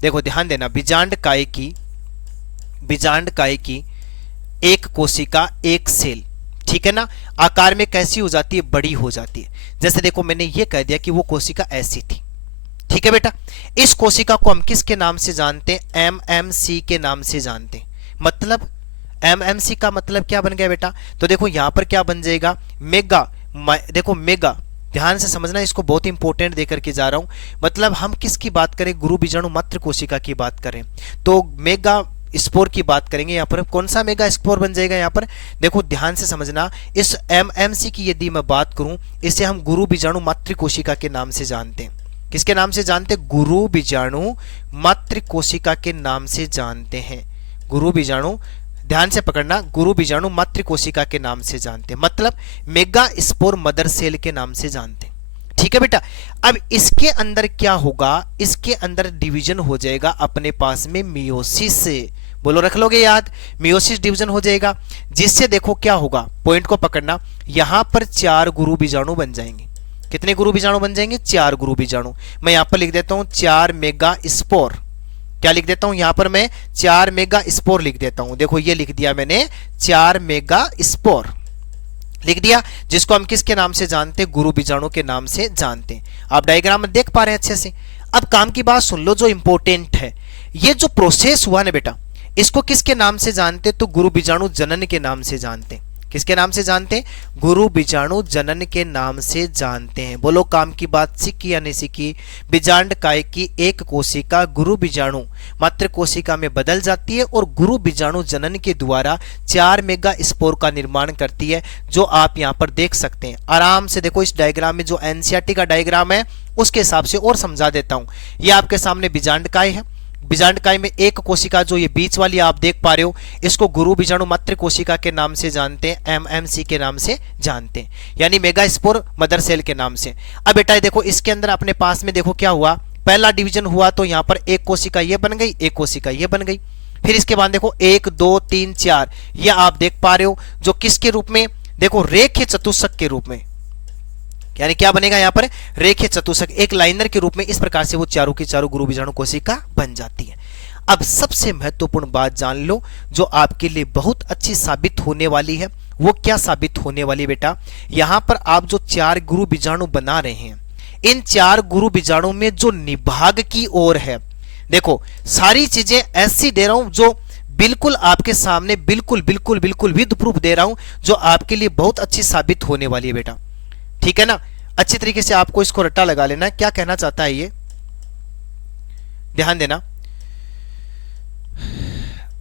देखो ध्यान देना, बीजांड काय की एक कोशिका, एक सेल, ठीक है ना, आकार में कैसी हो जाती है? बड़ी हो जाती है। जैसे देखो मैंने ये कह दिया कि वो कोशिका ऐसी थी। ठीक है बेटा, इस कोशिका को हम किसके नाम से जानते हैं? एमएमसी के नाम से जानते हैं। मतलब एमएमसी का मतलब क्या बन गया बेटा? तो देखो यहां पर क्या बन जाएगा? मेगा। देखो मेगा, ध्यान से समझना, इसको बहुत इंपॉर्टेंट देकर के जा रहा हूं। मतलब हम किसकी बात करें? गुरु बीजाणु मातृ कोशिका की बात करें तो मेगा स्पोर की बात करेंगे। यहां पर कौन सा मेगा स्पोर बन जाएगा? यहां पर देखो ध्यान से समझना, इस एमएमसी की यदि मैं बात करूं, इसे हम गुरु बीजाणु मातृ कोशिका के नाम से जानते हैं। किसके नाम से जानते हैं? गुरु बीजाणु मातृ कोशिका के नाम से जानते हैं। गुरु बीजाणु, ध्यान से पकड़ना, गुरु बीजाणु मातृ कोशिका के नाम से जानते हैं, मतलब मेगा स्पोर मदर सेल के नाम से जानते हैं। ठीक है बेटा, अब इसके अंदर क्या होगा? इसके अंदर डिवीजन हो जाएगा अपने पास में मियोसिस से। बोलो, रख लोगे याद? मियोसिस डिवीजन हो जाएगा, जिससे देखो क्या होगा, पॉइंट को पकड़ना, यहां पर 4 गुरु बीजाणु बन जाएंगे। कितने गुरु बीजाणु बन जाएंगे? 4 गुरु बीजाणु। मैं यहां पर लिख देता हूं 4 मेगा स्पोर। क्या लिख देता हूं? यहां पर मैं 4 मेगा स्पोर लिख देता हूं। देखो ये लिख दिया मैंने, 4 मेगा स्पोर लिख दिया, जिसको हम किसके नाम से जानते हैं? गुरु बीजाणु के नाम से जानते हैं। आप डायग्राम में देख पा रहे हैं अच्छे से। अब काम की बात सुन लो जो इंपॉर्टेंट है, ये जो प्रोसेस हुआ ना बेटा, इसको किसके नाम से जानते? तो गुरु बीजाणु जनन के नाम से जानते हैं। किसके नाम से जानते हैं? गुरु बीजाणु जनन के नाम से जानते हैं। बोलो, काम की बात सीखी या नहीं सीखी? बीजांड काय की एक कोशिका गुरु बीजाणु मातृ कोशिका में बदल जाती है और गुरु बीजाणु जनन के द्वारा 4 मेगा स्पोर का निर्माण करती है, जो आप यहां पर देख सकते हैं। आराम से देखो, इस डायग्राम में जो एनसीईआरटी का डायग्राम है उसके हिसाब से और समझा देता हूं। यह आपके सामने बीजांड काय है। बीजांड काय में एक कोशिका, जो ये बीच वाली आप देख पा रहे हो, इसको गुरु बीजाणु मातृ कोशिका के नाम से जानते हैं, एमएमसी के नाम से जानते हैं, यानी मेगा स्पोर मदर सेल के नाम से। अब बेटा देखो, इसके अंदर अपने पास में देखो क्या हुआ, पहला डिवीजन हुआ तो यहां पर एक कोशिका ये बन गई, एक कोशिका ये बन गई। फिर इसके बाद देखो 1 2 3 4, ये आप देख पा रहे हो, जो किसके रूप में? देखो रेखीय चतुष्क के रूप में। यानी क्या बनेगा यहाँ पर, रेखीय चतुष्क एक लाइनर के रूप में इस प्रकार से वो चारों की चारों गुरु बीजाणु कोशिका बन जाती है। अब सबसे महत्वपूर्ण बात जान लो जो आपके लिए बहुत अच्छी साबित होने वाली है, वो क्या साबित होने वाली है बेटा, यहां पर आप जो 4 गुरु बीजाणु बना रहे हैं, इन 4 गुरु बीजाणु में जो निभाग की ओर है, देखो सारी चीजें ऐसी दे रहा हूं जो बिल्कुल आपके सामने बिल्कुल बिल्कुल बिल्कुल विद प्रूफ दे रहा हूं, जो आपके लिए बहुत अच्छी साबित होने वाली है बेटा, ठीक है ना। अच्छी तरीके से आपको इसको रट्टा लगा लेना है, क्या कहना चाहता है ये ध्यान देना।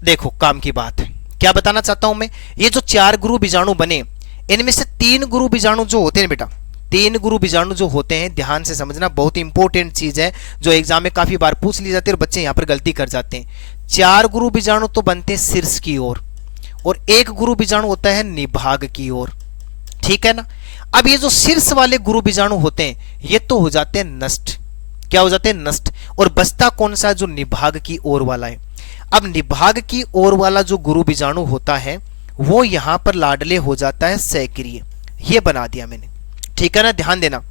देखो काम की बात है, क्या बताना चाहता हूं मैं, ये जो 4 गुरु बीजाणु बने, इनमें से 3 गुरु बीजाणु जो होते हैं बेटा, 3 गुरु बीजाणु जो होते हैं, ध्यान से समझना, बहुत इंपॉर्टेंट चीज है जो एग्जाम में काफी बार पूछ ली जाती है और बच्चे यहां पर गलती कर जाते हैं। 4 गुरु बीजाणु तो बनते हैं शीर्ष की ओर और 1 गुरु बीजाणु होता है निभाग की ओर, ठीक है ना। अब ये जो शीर्ष वाले गुरु बीजाणु होते हैं ये तो हो जाते हैं नष्ट, क्या हो जाते हैं, नष्ट, और बचता कौन सा है, जो निभाग की ओर वाला है। अब निभाग की ओर वाला जो गुरु बीजाणु होता है वो यहां पर लाडले हो जाता है सक्रिय, ये बना दिया मैंने, ठीक है ना, ध्यान देना।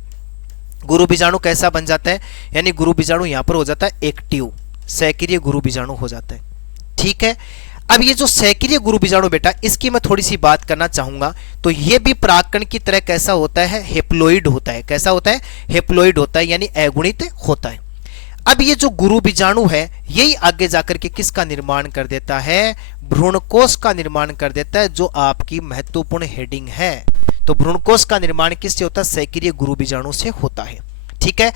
गुरु बीजाणु कैसा बन जाता है, यानी गुरु बीजाणु यहां पर हो जाता है एक्टिव, सक्रिय गुरु बीजाणु हो जाता है, ठीक है। अब ये जो सक्रिय गुरु बीजाणु बेटा, इसकी मैं थोड़ी सी बात करना चाहूंगा, तो ये भी परागकण की तरह कैसा होता है, हेप्लोइड होता है, कैसा होता है, हेप्लोइड होता है, यानी अगुणित होता है। अब ये जो गुरु बीजाणु है यही आगे जाकर के किसका निर्माण कर देता है, भ्रूणकोश का निर्माण कर देता है, जो आपकी महत्वपूर्ण हेडिंग है। तो भ्रूणकोश का निर्माण किससे होता है, सक्रिय गुरु बीजाणु से होता है, ठीक है।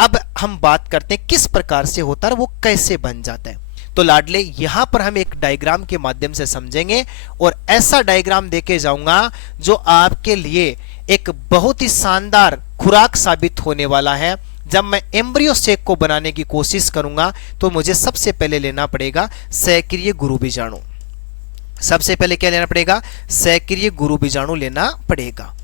अब हम बात करते हैं किस प्रकार से होता है, वो कैसे बन जाता है। तो लाडले यहां पर हम एक डायग्राम के माध्यम से समझेंगे और ऐसा डायग्राम देके जाऊंगा जो आपके लिए एक बहुत ही शानदार खुराक साबित होने वाला है। जब मैं एम्ब्रियो सेक को बनाने की कोशिश करूंगा तो मुझे सबसे पहले लेना पड़ेगा सक्रिय गुरु बीजाणु, सबसे पहले क्या लेना पड़ेगा, सक्रिय गुरु बीजाणु लेना पड़ेगा।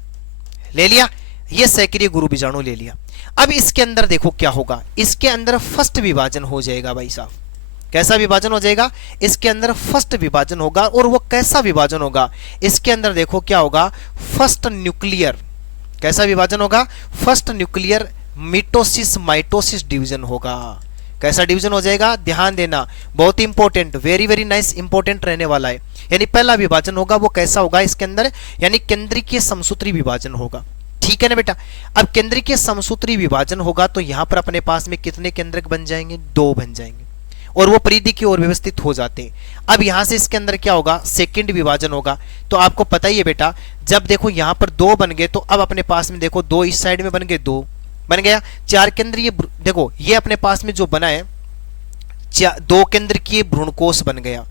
ले लिया, ये सक्रिय गुरु बीजाणु ले लिया। अब इसके अंदर देखो क्या होगा, इसके अंदर फर्स्ट विभाजन हो जाएगा भाई साहब, कैसा विभाजन हो जाएगा, इसके अंदर फर्स्ट विभाजन होगा। और वो कैसा विभाजन होगा, इसके अंदर देखो क्या होगा, फर्स्ट न्यूक्लियर, कैसा विभाजन होगा, first nuclear mitosis mitosis division होगा। कैसा डिवीजन हो जाएगा, ध्यान देना, बहुत important, very very nice important रहने वाला है। यानी पहला विभाजन होगा वो कैसा होगा इसके अंदर, यानी केंद्रीय समसूत्री विभाजन होगा, ठीक है ना बेटा। अब केंद्रीय समसूत्री विभाजन होगा तो यहां पर अपने पास में कितने केंद्रक बन जाएंगे, 2 बन जाएंगे, और वो परिधि की ओर व्यवस्थित हो जाते हैं। अब यहां से इसके अंदर क्या होगा, सेकंड विभाजन होगा। तो आपको पता ही है बेटा, जब देखो यहां पर 2 बन गए तो अब अपने पास में देखो 2 इस साइड में बन गए, 2 बन गया। 4 केंद्रीय, देखो ये अपने पास में जो बना है 2 केंद्रीय भ्रूणकोश बन गया।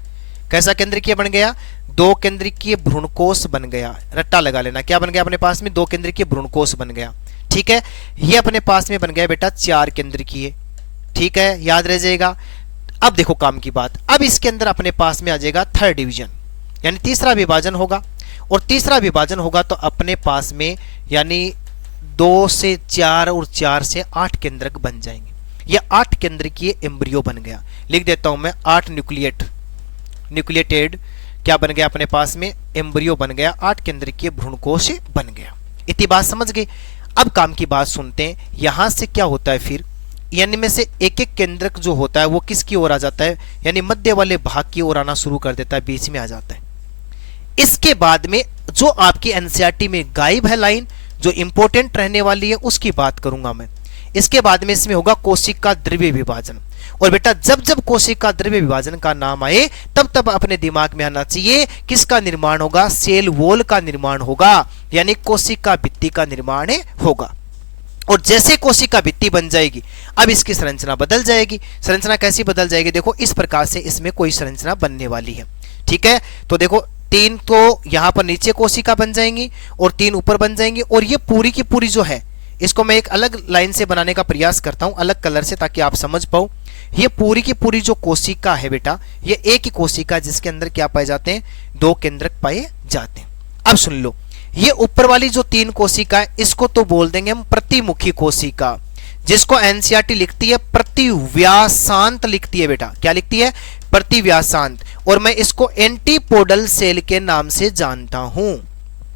कैसा केंद्रीय बन गया, 2 केंद्रीय भ्रूणकोश बन गया, रट्टा लगा लेना, क्या बन गया अपने पास में, 2 केंद्रीय भ्रूणकोश बन गया, ठीक है। ये अपने पास में बन गया बेटा 4 केंद्रीय, ठीक है, याद रह जाएगा। अब देखो काम की बात, अब इसके अंदर अपने पास में आ जाएगा थर्ड डिवीजन, यानी तीसरा विभाजन होगा। और तीसरा विभाजन होगा तो अपने पास में यानी 2 से 4 और 4 से 8 केंद्रक बन जाएंगे। यह 8 केंद्रीय एम्ब्रियो बन गया, लिख देता हूं मैं 8 न्यूक्लिएटेड क्या बन गया अपने पास में, एम्ब्रियो बन गया, 8 केंद्रीय भ्रूणकोश बन गया। इतनी बात समझ गए। अब काम की बात सुनते हैं, यहां से क्या होता है फिर, यानी में से एक एक केंद्रक जो होता है वो किसकी ओर आ जाता है, यानी मध्य वाले भाग की ओर आना शुरू कर देता है, बीच में आ जाता है। इसके बाद में जो आपकी एनसीईआरटी में गायब है लाइन, जो इंपॉर्टेंट रहने वाली है उसकी बात करूंगा मैं। इसके बाद में इसमें होगा कोशिका द्रव्य विभाजन। और बेटा जब जब कोशिका द्रव्य विभाजन का नाम आए तब तब अपने दिमाग में आना चाहिए किसका निर्माण होगा, सेल वॉल का निर्माण होगा, यानी कोशिका भित्ति का निर्माण होगा। और जैसे कोशिका भित्ति बन जाएगी अब इसकी संरचना बदल जाएगी। संरचना कैसी बदल जाएगी, देखो इस प्रकार से इसमें कोई संरचना बनने वाली है, ठीक है। तो देखो 3 तो यहां पर नीचे कोशिका बन जाएंगी और 3 ऊपर बन जाएंगी। और ये पूरी की पूरी जो है, इसको मैं एक अलग लाइन से बनाने का प्रयास करता हूं, अलग कलर से, ताकि आप समझ पाओ। ये पूरी की पूरी जो कोशिका है बेटा, ये एक ही कोशिका जिसके अंदर क्या पाए जाते हैं, 2 केंद्रक पाए जाते हैं। अब सुन लो, ये ऊपर वाली जो 3 कोशिका है इसको तो बोल देंगे हम प्रतिमुखी कोशिका, जिसको एनसीईआरटी लिखती है प्रतिव्यासांत लिखती है बेटा, क्या लिखती है, प्रतिव्यासांत। और मैं इसको एंटीपोडल सेल के नाम से जानता हूं,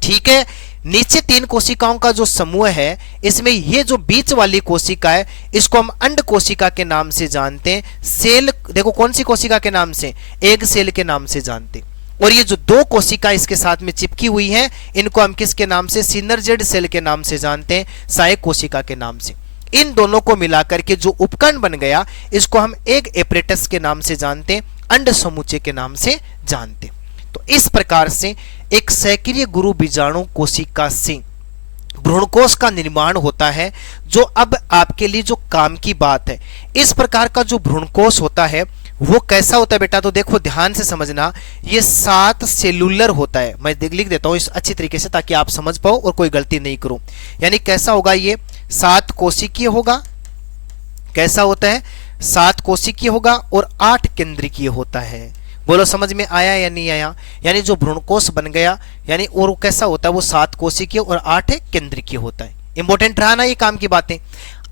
ठीक है। नीचे 3 कोशिकाओं का जो समूह है, इसमें ये जो बीच वाली कोशिका है इसको हम अंड कोशिका के नाम से जानते हैं। सेल देखो कौन सी कोशिका के नाम से, एग सेल के नाम से जानते हैं। और ये जो 2 कोशिका इसके साथ में चिपकी हुई हैं, इनको हम किसके नाम से, सिनर्जेड सेल के नाम से जानते हैं, सहायक कोशिका के नाम से। इन दोनों को मिलाकर के जो उपकरण बन गया, इसको हम एग एपरेटस के नाम से जानते हैं, अंड समुच्चय के नाम से जानते हैं। तो इस प्रकार से एक सक्रिय गुरु बीजाणु कोशिका से भ्रूणकोश का निर्माण होता है। जो अब आपके लिए जो काम की बात है, इस प्रकार का जो भ्रूणकोश होता है वो कैसा होता है बेटा, तो देखो ध्यान से समझना, ये 7 सेलुलर होता है। मैं लिख देता हूं इस अच्छी तरीके से ताकि आप समझ पाओ और कोई गलती नहीं करो। यानी कैसा होगा, ये 7 कोशिकीय होगा। कैसा होता है, 7 कोशिकीय होगा और 8 केंद्रिकीय होता है। बोलो समझ में आया या नहीं आया। यानी जो भ्रूणकोश बन गया, यानी और कैसा होता है, वो 7 कोशिकीय और 8 केंद्रिकीय होता है। इंपॉर्टेंट रहा ना ये काम की बातें।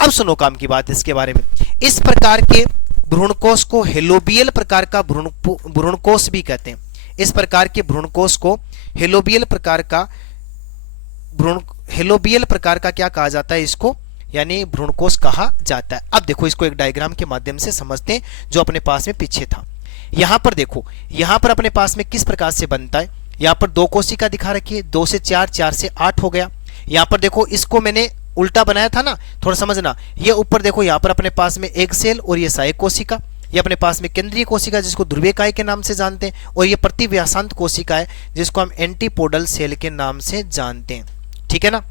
अब सुनो काम की बात इसके बारे में। इस प्रकार के भ्रूणकोश को हेलोबियल प्रकार का भ्रूणकोश भी कहते हैं। इस प्रकार के भ्रूणकोश को हेलोबियल प्रकार का क्या कहा जाता है, इसको यानी भ्रूणकोश कहा जाता है। अब देखो इसको एक डायग्राम के माध्यम से समझते हैं जो अपने पास में पीछे था। यहां पर देखो, यहां पर अपने पास में किस प्रकार से बनता है। यहां पर 2 कोशिका दिखा रखी है, 2 से 4, 4 से 8 हो गया। यहां पर देखो इसको मैंने उल्टा बनाया था ना, थोड़ा समझना। ये ऊपर देखो, यहां पर अपने पास में एग सेल और ये सहायक कोशिका, ये अपने पास में केंद्रीय कोशिका जिसको ध्रुवीयकाय के नाम से जानते हैं, और ये प्रतिव्यासांत कोशिका है जिसको हम एंटीपोडल सेल के नाम से जानते हैं। ठीक है ना।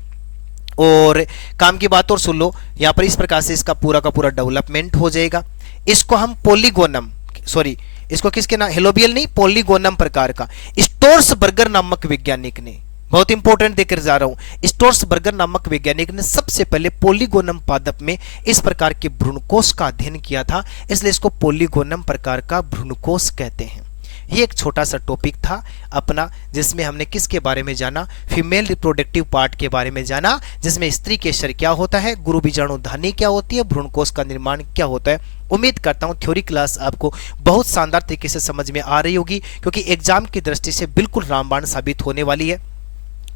और काम की बात और सुन लो, यहां पर इस प्रकार से इसका पूरा का पूरा डेवलपमेंट हो जाएगा। इसको हम पोलीगोनम, सॉरी इसको किसके नाम, हेलोबियल नहीं, पोलीगोनम प्रकार का स्टोर्सबर्गर नामक वैज्ञानिक ने, बहुत इंपॉर्टेंट देकर जा रहा हूं, स्टोर्सबर्गर नामक वैज्ञानिक ने सबसे पहले पोलीगोनम पादप में इस प्रकार के भ्रूणकोश का अध्ययन किया था, इसलिए इसको पोलीगोनम प्रकार का भ्रूणकोश कहते हैं। ये एक छोटा सा टॉपिक था अपना, जिसमें हमने किसके बारे में जाना, फीमेल रिप्रोडक्टिव पार्ट के बारे में जाना, जिसमें स्त्री केशर क्या होता है, गुरु बीजाणु धानी क्या होती है, भ्रूणकोश का निर्माण क्या होता है। उम्मीद करता हूं थ्योरी क्लास आपको बहुत शानदार तरीके से समझ में आ रही होगी, क्योंकि एग्जाम की दृष्टि से बिल्कुल रामबाण साबित होने वाली है।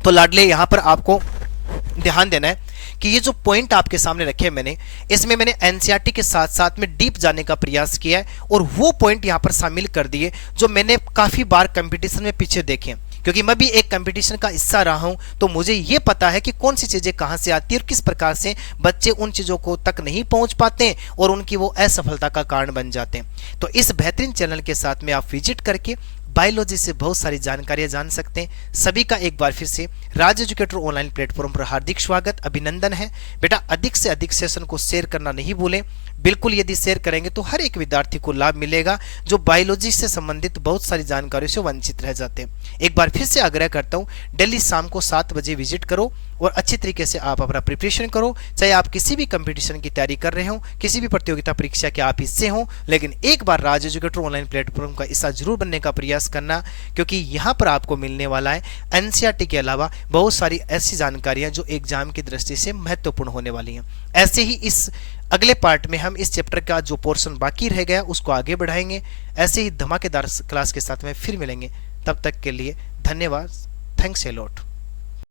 तो लाडले यहां पर आपको ध्यान देना है कि ये जो पॉइंट आपके सामने रखे हैं मैंने, इसमें मैंने एनसीईआरटी के साथ साथ में डीप जाने का प्रयास किया है, और वो पॉइंट यहां पर शामिल कर दिए जो मैंने काफी बार कंपटीशन में पीछे देखे, क्योंकि मैं भी एक कंपटीशन का हिस्सा रहा हूं, तो मुझे ये पता है कि कौन सी चीजें कहां से आती है और किस प्रकार से बच्चे उन चीजों को तक नहीं पहुंच पाते हैं और उनकी वो असफलता का कारण बन जाते हैं। तो इस बेहतरीन चैनल के साथ में आप विजिट करके बायोलॉजी से बहुत सारी जानकारियां जान सकते हैं। सभी का एक बार फिर से राज एजुकेटर ऑनलाइन प्लेटफॉर्म पर हार्दिक स्वागत, अभिनंदन है। बेटा अधिक से अधिक सेशन को शेयर करना नहीं भूलें, बिल्कुल यदि शेयर करेंगे तो हर एक विद्यार्थी को लाभ मिलेगा जो बायोलॉजी से संबंधित बहुत सारी जानकारियों से वंचित रह जाते हैं। एक बार फिर से आग्रह करता हूं, डेली शाम को 7 बजे विजिट करो और अच्छी तरीके से आप अपना प्रिपरेशन करो। चाहे आप किसी भी कंपटीशन की तैयारी कर रहे हो, किसी भी प्रतियोगिता परीक्षा के आप हिस्से हो, लेकिन एक बार राज एजुकेटर ऑनलाइन प्लेटफॉर्म का हिस्सा जरूर बनने का प्रयास करना, क्योंकि यहाँ पर आपको मिलने वाला है एनसीईआरटी के अलावा बहुत सारी ऐसी जानकारियां जो एग्जाम की दृष्टि से महत्वपूर्ण होने वाली हैं। ऐसे ही इस अगले पार्ट में हम इस चैप्टर का जो पोर्शन बाकी रह गया उसको आगे बढ़ाएंगे। ऐसे ही धमाकेदार क्लास के साथ में फिर मिलेंगे, तब तक के लिए धन्यवाद। Thanks a lot.